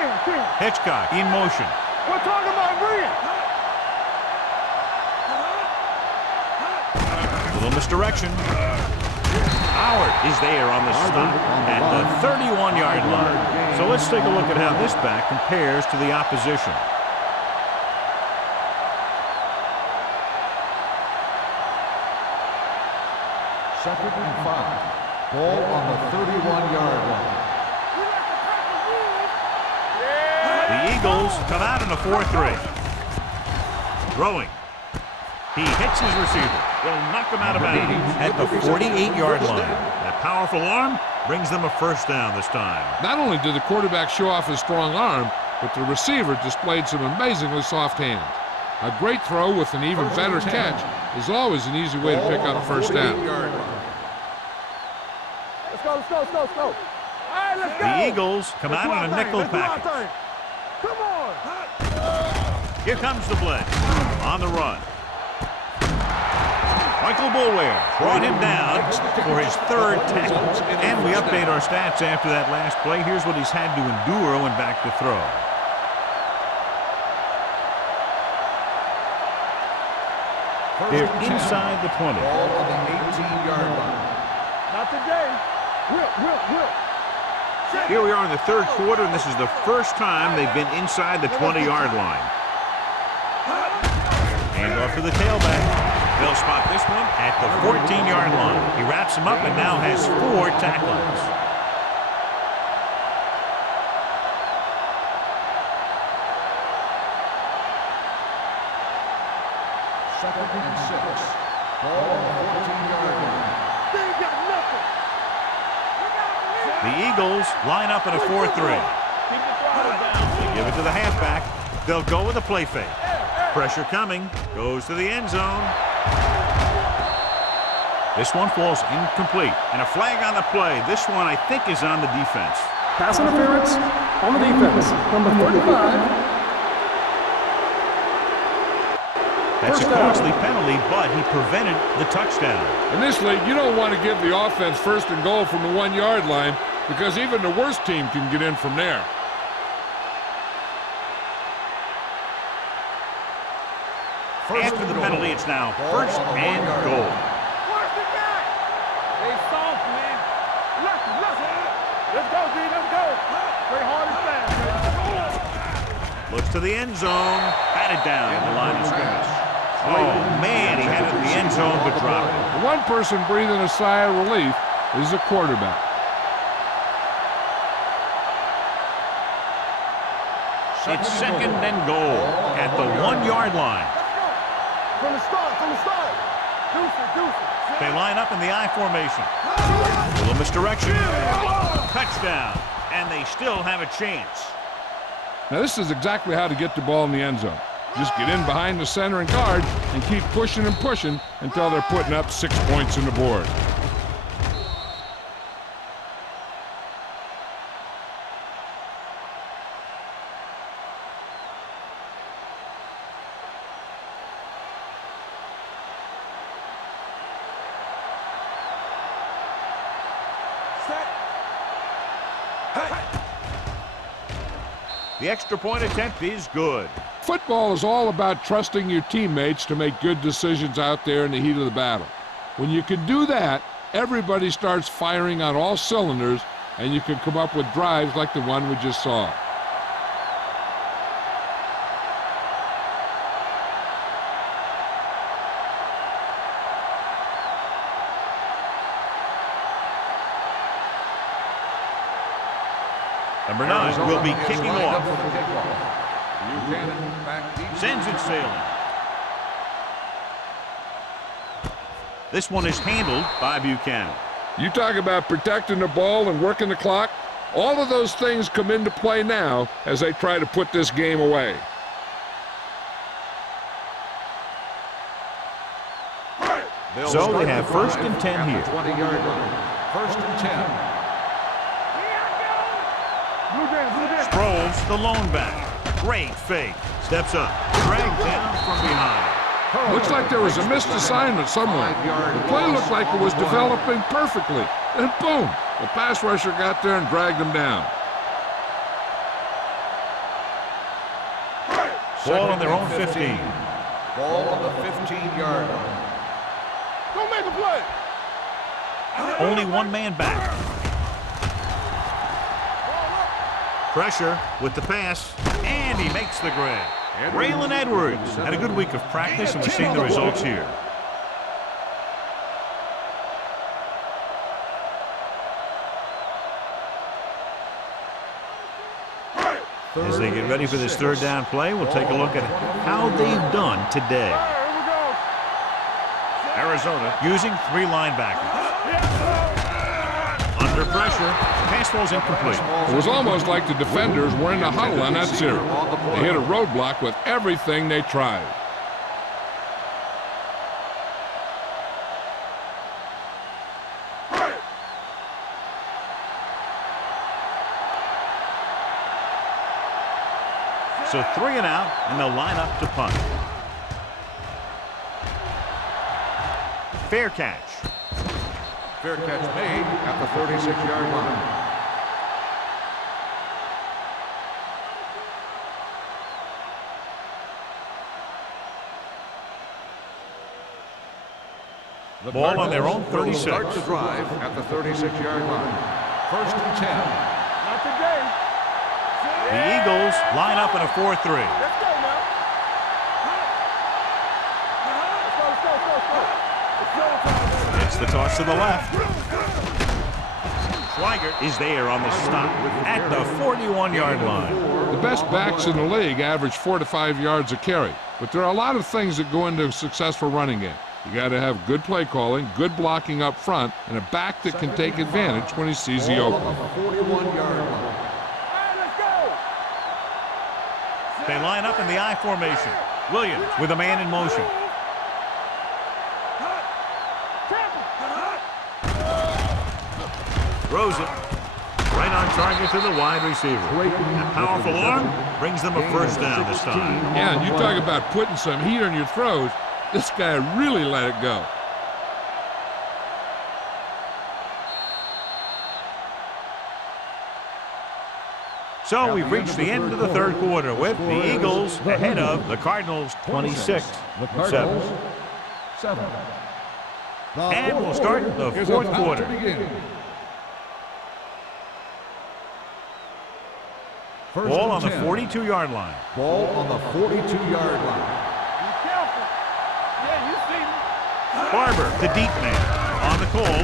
Hitchcock in motion. We're talking about Rhea. Little misdirection. Howard is there on the stop at the 31-yard line. So let's take a look at how this back compares to the opposition. Second and 5. Ball on the 31-yard line. The Eagles come out in a 4-3. Throwing. He hits his receiver. They'll knock him out of bounds at the 48-yard line. That powerful arm brings them a 1st down this time. Not only did the quarterback show off his strong arm, but the receiver displayed some amazingly soft hands. A great throw with an even better catch is always an easy way to pick up 1st down. Let's go. All right, let's go. The Eagles come out in a nickel package. Come on. Here comes the blitz. On the run. Michael Boulware brought him down for his 3rd tackle. And we update our stats after that last play. Here's what he's had to endure when back to throw. They're inside the 20. Ball on the 18-yard line. Not today. Whip. Here we are in the 3rd quarter, and this is the 1st time they've been inside the 20-yard line. Hand off to the tailback. They'll spot this one at the 14-yard line. He wraps him up and now has 4 tackles. Second and 6. Ball on the 14-yard line. They ain't got nothing. The Eagles line up in a 4-3. They give it to the halfback. They'll go with a play fake. Pressure coming. Goes to the end zone. This one falls incomplete. And a flag on the play. This one, I think, is on the defense. Pass interference on the defense. Number 35. That's a costly penalty, but he prevented the touchdown. In this league, you don't want to give the offense 1st and goal from the 1-yard line because even the worst team can get in from there. After the penalty, it's now 1st and goal. Watch the back. They soft, man. Let's go, D. Let's go. Play hard and fast, Looks to the end zone. Batted down in the line of scrimmage. Oh, man, he had it in the end zone, but dropped it. The one person breathing a sigh of relief is the quarterback. It's 2nd and goal at the 1-yard line. From the start. Deuce it. They line up in the I formation. A little misdirection. Touchdown. And they still have a chance. Now this is exactly how to get the ball in the end zone. Just get in behind the center and guard and keep pushing and pushing until they're putting up 6 points on the board. The extra point attempt is good. Football is all about trusting your teammates to make good decisions out there in the heat of the battle. When you can do that, everybody starts firing on all cylinders, and you can come up with drives like the one we just saw. Number 9 will be kicking off. Sends it sailing. This one is handled by Buchanan. You talk about protecting the ball and working the clock. All of those things come into play now as they try to put this game away. So they have 1st and 10 here. 20-yard line. 1st and 10. Sproles, the lone back. Great fake. Steps up. Dragged down from behind. Looks like there was a missed assignment somewhere. The play looked like it was developing perfectly. Then boom, the pass rusher got there and dragged him down. Ball on their own 15. Ball on the 15-yard line. Don't make a play. Only one man back. Pressure with the pass, and he makes the grab. Braylon Edwards had a good week of practice, and we're seeing the results here. As they get ready for this 3rd down play, we'll take a look at how they've done today. Arizona using 3 linebackers. Under pressure, pass ball's incomplete. It was almost like the defenders were in a huddle on that series. They hit a roadblock with everything they tried. So 3 and out, and they'll line up to punt. Fair catch. Fair catch made at the 36-yard line. The Ball on their own 36. Start the drive at the 36-yard line. 1st and 10. Not today. The Eagles line up in a 4-3. Let's go now. It's the toss to the left. Schweigert is there on the stop at the 41-yard line. The best backs in the league average 4 to 5 yards a carry, but there are a lot of things that go into a successful running game. You got to have good play calling, good blocking up front, and a back that can take advantage when he sees the opening. 41-yard line. They line up in the I formation. Williams with a man in motion. Throws it right on target to the wide receiver. That powerful arm brings them a 1st down this time. Yeah, and you talk about putting some heat on your throws. This guy really let it go. So we've reached the end of the 3rd quarter with the Eagles ahead of the Cardinals 26-7. And we'll start the 4th quarter. Ball on the 42-yard line. Ball on the 42-yard line. Be careful. Yeah, you see me. Barber, the deep man, on the call.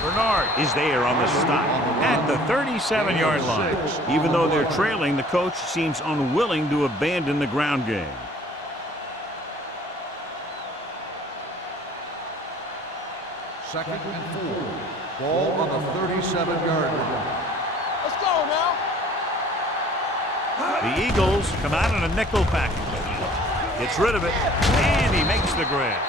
Bernard is there on the stop at the 37-yard line. Even though they're trailing, the coach seems unwilling to abandon the ground game. Second and 4. Ball on the 37-yard line. Let's go now. The Eagles come out in a nickel package. Gets rid of it, and he makes the grab.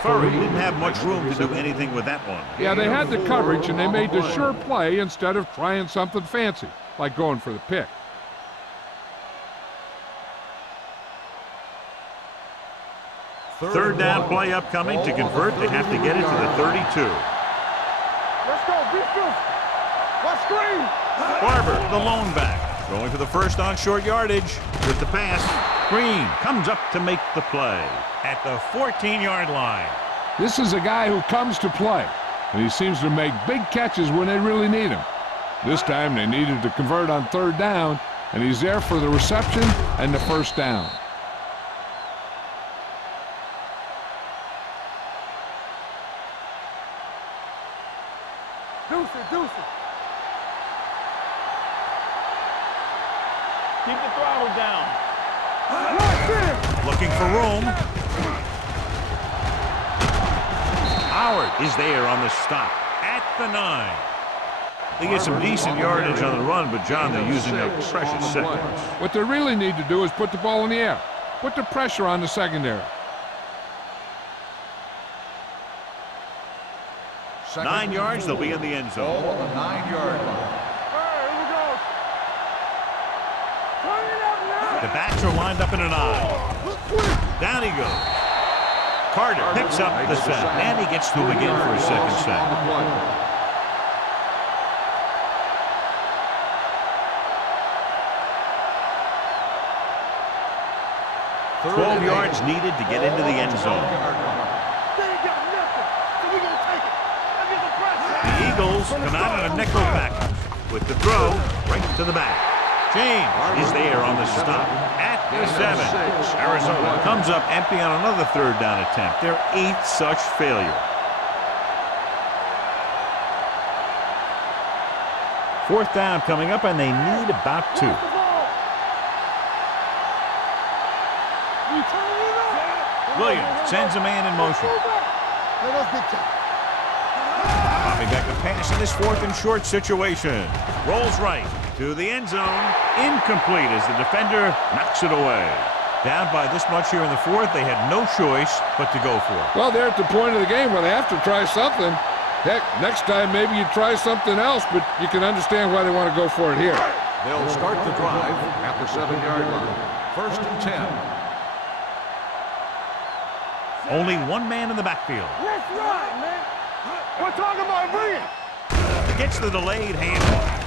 Furry didn't have much room to do anything with that one. Yeah, they had the coverage, and they made the sure play instead of trying something fancy, like going for the pick. Third down play upcoming. To convert, they have to get it to the 32. Let's go. Defense. Let's screen. Barber, the lone back, going for the first on short yardage with the pass. Green comes up to make the play at the 14-yard line. This is a guy who comes to play, and he seems to make big catches when they really need him. This time they needed to convert on third down, and he's there for the reception and the first down. Deuce it, deuce it. Keep the throttle down. Looking for room. Howard is there on the stop at the 9. They get some decent yardage on the run, but John, they're using their precious seconds. What they really need to do is put the ball in the air. Put the pressure on the secondary. 9 yards, they'll be in the end zone. Ball on the 9-yard line. Here we go. Turn it up now. The backs are lined up in an eye. Down he goes. Carter picks up the sack, and he gets to him again for a second sack. 12 yards needed to get into the end zone. They ain't got nothing, so we gonna take it. Let's get the pressure. The Eagles come out in a nickel package with the throw right to the back. James is there on the stop at the 7. Arizona comes up empty on another third down attempt. Their 8th such failure. Fourth down coming up, and they need about 2. Pass the ball. You turn it up. Williams sends a man in motion. Let us get you. Popping back to pass in this 4th and short situation. Rolls right to the end zone. Incomplete as the defender knocks it away. Down by this much here in the 4th, they had no choice but to go for it. Well, they're at the point of the game where they have to try something. Heck, next time maybe you try something else, but you can understand why they want to go for it here. They'll start the drive at the 7-yard line. First and 10. Only one man in the backfield. Let's ride, man. We're talking about bringing. Gets the delayed handoff.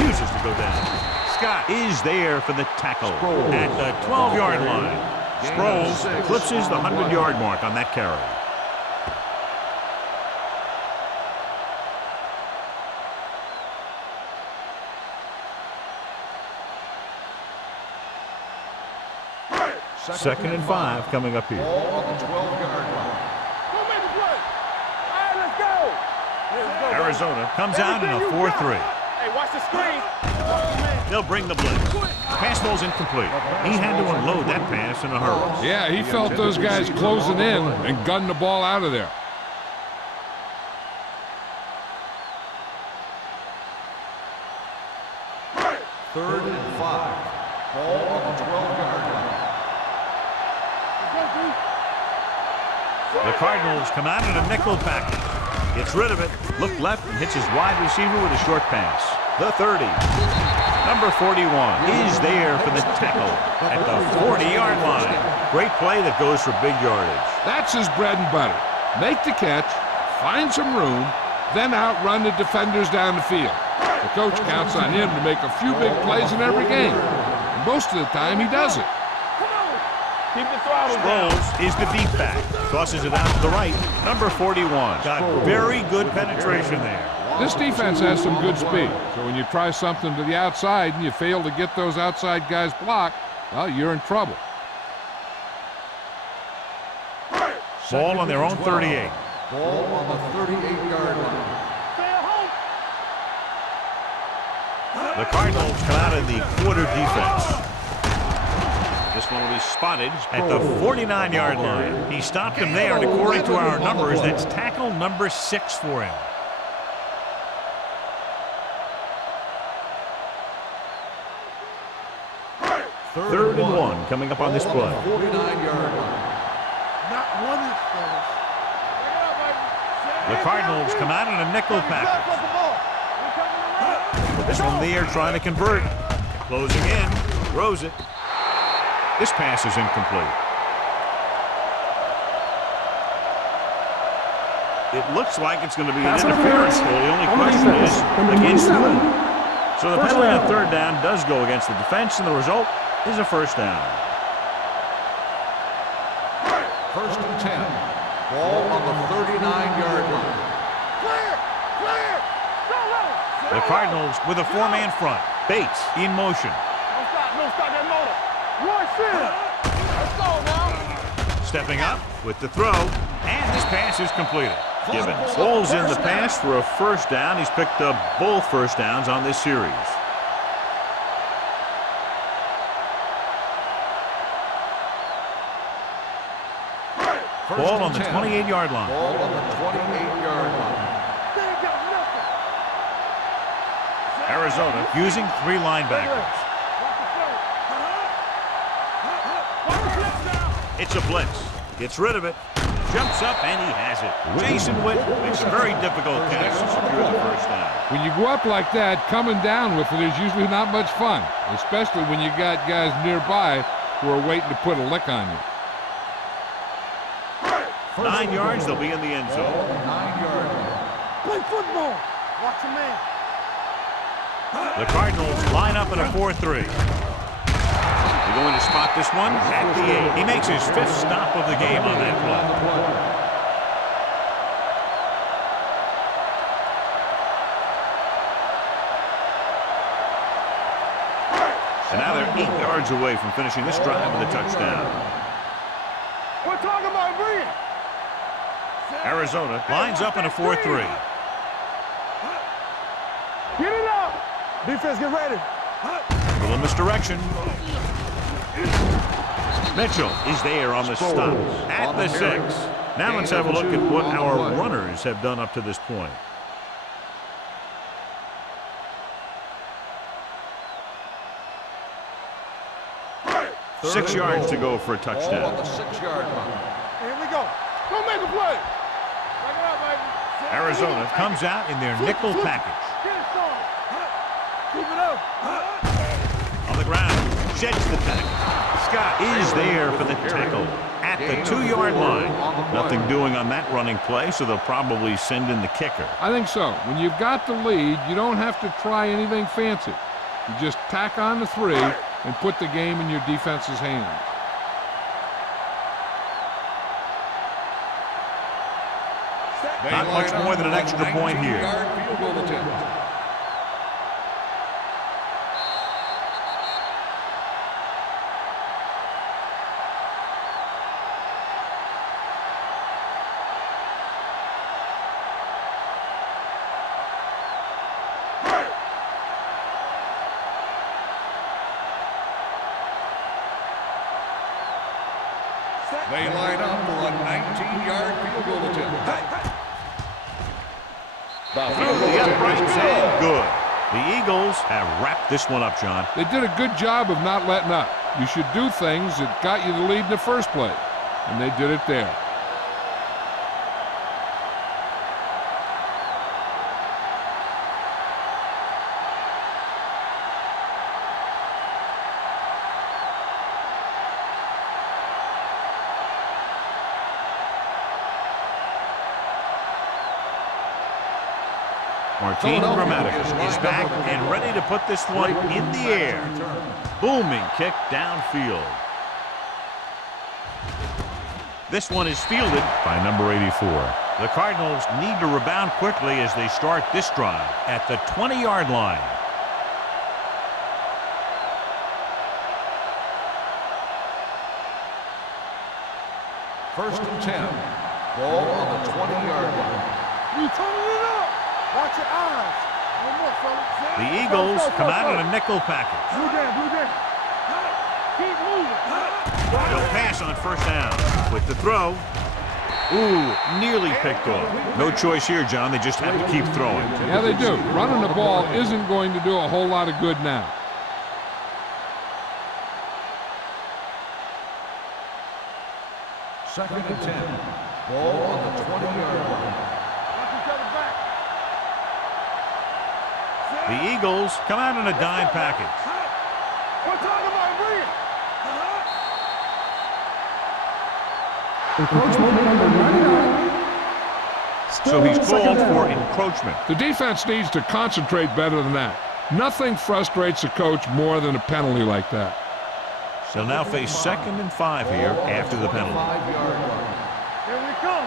Refuses to go down. Scott is there for the tackle at the 12-yard line. Sproles eclipses the 100-yard mark on that carry. Second and 5 coming up here. Ball on the 12-yard line. Go make the play. All right, let's go. Let's go. Arizona comes out in a 4-3. Hey, watch the screen. They'll bring the blitz. Pass ball's incomplete. He had to unload that pass in a hurry. Yeah, he felt those guys closing in and gunned the ball out of there. Third and 5. Ball on the 12-yard line. The Cardinals come out in a nickel package. Gets rid of it. Look left and hits his wide receiver with a short pass. The 30. Number 41 is there for the tackle at the 40-yard line. Great play that goes for big yardage. That's his bread and butter. Make the catch, find some room, then outrun the defenders down the field. The coach counts on him to make a few big plays in every game. And most of the time, he does it. Keep the throttle down. Sproles is the deep back. Tosses it out to the right. Number 41. Got very good penetration there. This defense has some good speed. So when you try something to the outside and you fail to get those outside guys blocked, well, you're in trouble. Ball on their own 38. Ball on the 38-yard line. Stay at home. The Cardinals come out in the quarter defense. The This one will be spotted at the 49-yard line. He stopped him there, and according to our numbers, that's tackle number 6 for him. Third and one coming up on this play. 49-yard line. Not one inch, fellas. The Cardinals come out in a nickel package. This one there trying to convert. Closing in. Throws it. This pass is incomplete. It looks like it's going to be an interference goal. The only question is against who? So the penalty on third down does go against the defense, and the result is a first down. First and 10. Ball on the 39-yard line. Clear! Clear! The Cardinals with a 4-man front. Bates in motion. Don't stop that motor. Rush in. Let's go now. Stepping up with the throw, and this pass is completed. Gibbons pulls in the pass for a first down. He's picked up both first downs on this series. Ball on the 28-yard line. Ball on the 28-yard line. They ain't got nothing. Arizona using 3 linebackers. Watch the play. It's a blitz. Gets rid of it. Jumps up, and he has it. Jason Witt makes a very difficult catch to secure the first down. When you go up like that, coming down with it is usually not much fun, especially when you got guys nearby who are waiting to put a lick on you. 9 yards, they'll be in the end zone. 9-yard line. Play football. Watch your man. The Cardinals line up in a 4-3. They're going to spot this one at the 8. He makes his 5th stop of the game on that play. And now they're 8 yards away from finishing this drive with a touchdown. We're talking about Green. Arizona lines up in a 4-3. Get it out. Defense, get ready. Little misdirection. Mitchell is there on the stop at the 6. Now let's have a look at what our runners have done up to this point. 6 yards to go for a Ball on touchdown. the 6-yard line. Here we go. Don't make a play. Back it up, baby. Arizona comes out in their nickel package. Get it, son. Keep it up. On the ground, sheds the tackle. Scott is there for the tackle at the 2-yard line. Nothing doing on that running play, so they'll probably send in the kicker. I think so. When you've got the lead, you don't have to try anything fancy. You just tack on the 3 and put the game in your defense's hands. Not much more than an extra point here. 19-yard field goal attempt. They line up for a 19-yard field goal attempt. The field goal The upright attempt is and good. good. The Eagles have wrapped this one up, John. They did a good job of not letting up. You should do things that got you the lead in the first place, and they did it there. Martin Gramatica is back and ready to put this one in the air. Booming kick downfield. This one is fielded by number 84. The Cardinals need to rebound quickly as they start this drive at the 20-yard line. First and 10. Ball on the 20-yard line. You turning it up. Watch your eyes. One more, fellas. The Eagles come out in a nickel package. Blue down, blue down. Keep moving. They'll pass on first down. With the throw. Ooh, nearly picked off. No choice here, John. They just have to keep throwing. Yeah, they do. Running the ball isn't going to do a whole lot of good now. Second and 10. Ball on the 20-yard line. Watch each other back. The Eagles come out in a dime package. We're talking about Reed. Encroachment number 99. So he's Still called second for down. encroachment. The defense needs to concentrate better than that. Nothing frustrates a coach more than a penalty like that. They'll now face 2nd and 5 here after the penalty. 5-yard line. Here we come.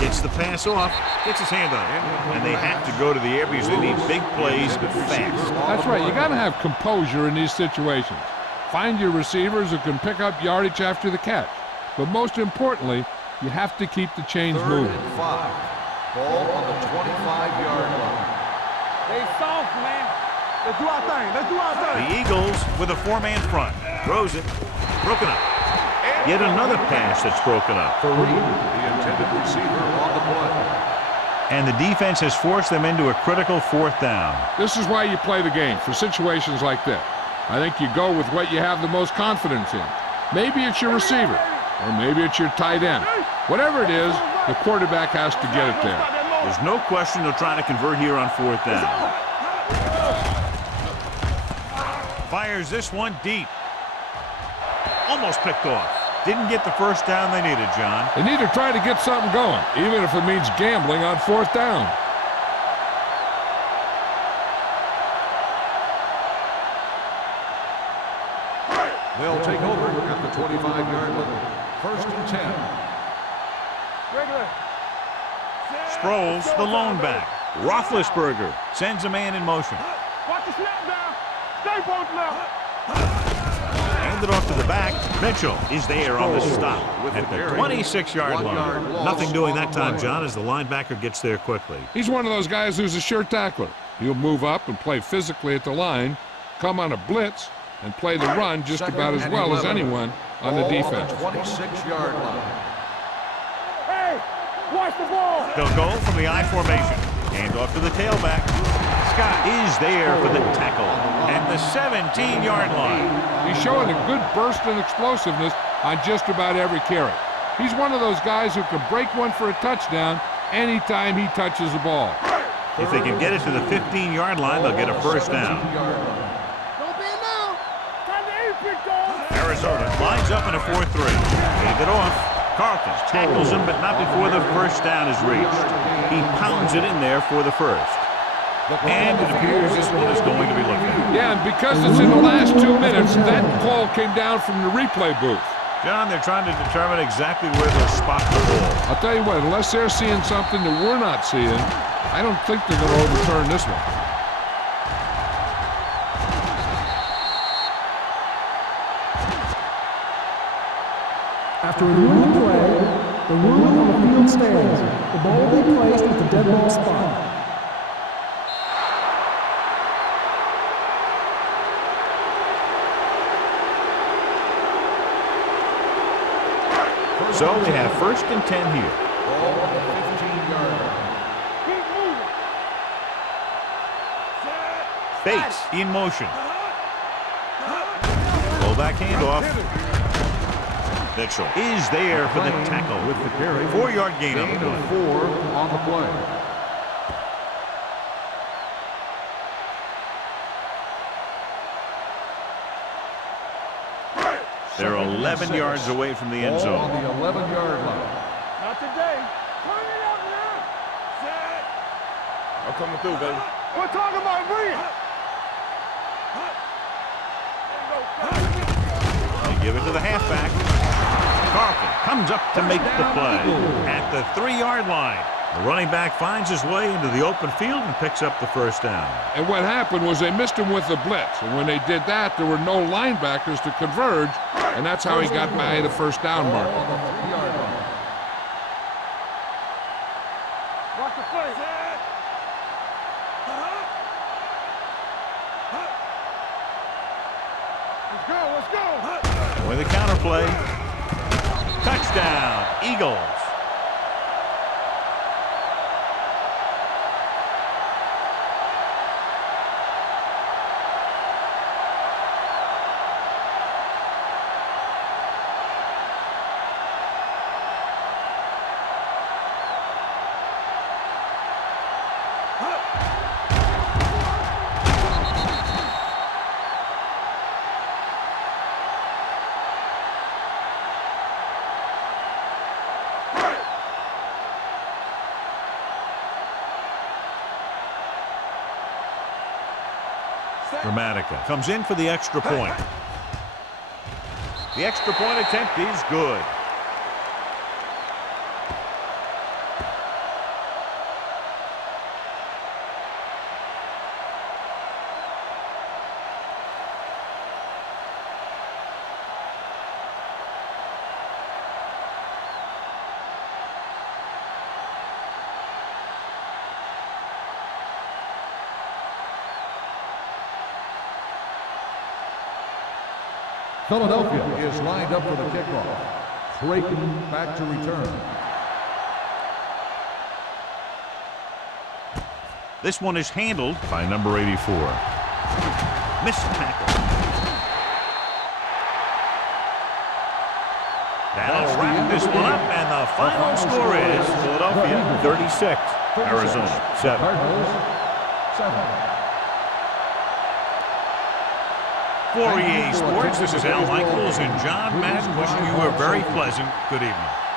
Gets the pass off, gets his hand on it. And they have to go to the air because they need big plays fast. That's right. You got to have composure in these situations. Find your receivers who can pick up yardage after the catch. But most importantly, you have to keep the chains Third moving. and 5. Ball on the 25-yard line. They soft, man. Let's do our thing. Let's do our thing. The Eagles with a 4-man front. Throws it. Broken up. Yet another pass that's broken up. For Reed, the intended receiver on the play. And the defense has forced them into a critical 4th down. This is why you play the game, for situations like this. I think you go with what you have the most confidence in. Maybe it's your receiver, or maybe it's your tight end. Whatever it is, the quarterback has to get it there. There's no question they'll try to convert here on 4th down. Fires this one deep. Almost picked off. Didn't get the first down they needed, John. They need to try to get something going, even if it means gambling on 4th down. They'll take over at the 25-yard line. 1st and 10. Regular. Sproles, the lone back. Roethlisberger sends a man in motion. Watch the snap down. Stay both left. Handed off to the back. Mitchell is there on the stop at the 26-yard line. Nothing doing that time, John, as the linebacker gets there quickly. He's one of those guys who's a sure tackler. He'll move up and play physically at the line, come on a blitz, and play the run just about as well as anyone on the defense. 26-yard line. Hey, watch the ball. They'll go from the I formation. Hand off to the tailback. Scott is there for the tackle at the 17-yard line. He's showing a good burst and explosiveness on just about every carry. He's one of those guys who can break one for a touchdown anytime he touches the ball. If they can get it to the 15-yard line, they'll get a first down. Don't be now. Time to aim pick off. Arizona lines up in a 4-3. Hand it off. Carlton tackles him, but not before the first down is reached. He pounds it in there for the first. And it appears this one is going to be looked at. Yeah, and because it's in the last 2 minutes, that call came down from the replay booth. John, they're trying to determine exactly where they'll spot the ball. I'll tell you what, unless they're seeing something that we're not seeing, I don't think they're going to overturn this one. After reviewing the play, the ruling on the field stands. The ball will be placed at the dead ball spot. So they have 1st and 10 here. Ball on the 15-yard line. Keep moving. Bates in motion. Fullback handoff. Mitchell is there for the tackle with the carry. 4-yard gain on the Gain of play. 4 on the play. They're 11 yards away from the end Ball on zone. the 11-yard line. Not today. Turn it up now. Set. I'm coming through, baby. We're talking about Reed. They give it to the halfback. Carlton comes up to make the play at the 3-yard line. The running back finds his way into the open field and picks up the first down. And what happened was they missed him with the blitz. And when they did that, there were no linebackers to converge, and that's how he got by the first down Ball marker. on the 3-yard line. Watch the play. Let's go. With the counterplay. Touchdown, Eagles. Dramatica comes in for the extra point. The extra point attempt is good. Philadelphia is lined up for the kickoff. Creighton back to return. This one is handled by number 84. Missed tackle. That'll wrap this one up, and the final score is Philadelphia 36, Arizona 7. Cardinals 7. For EA Sports, this is Al Michaels and John Madden wishing you a very pleasant good evening.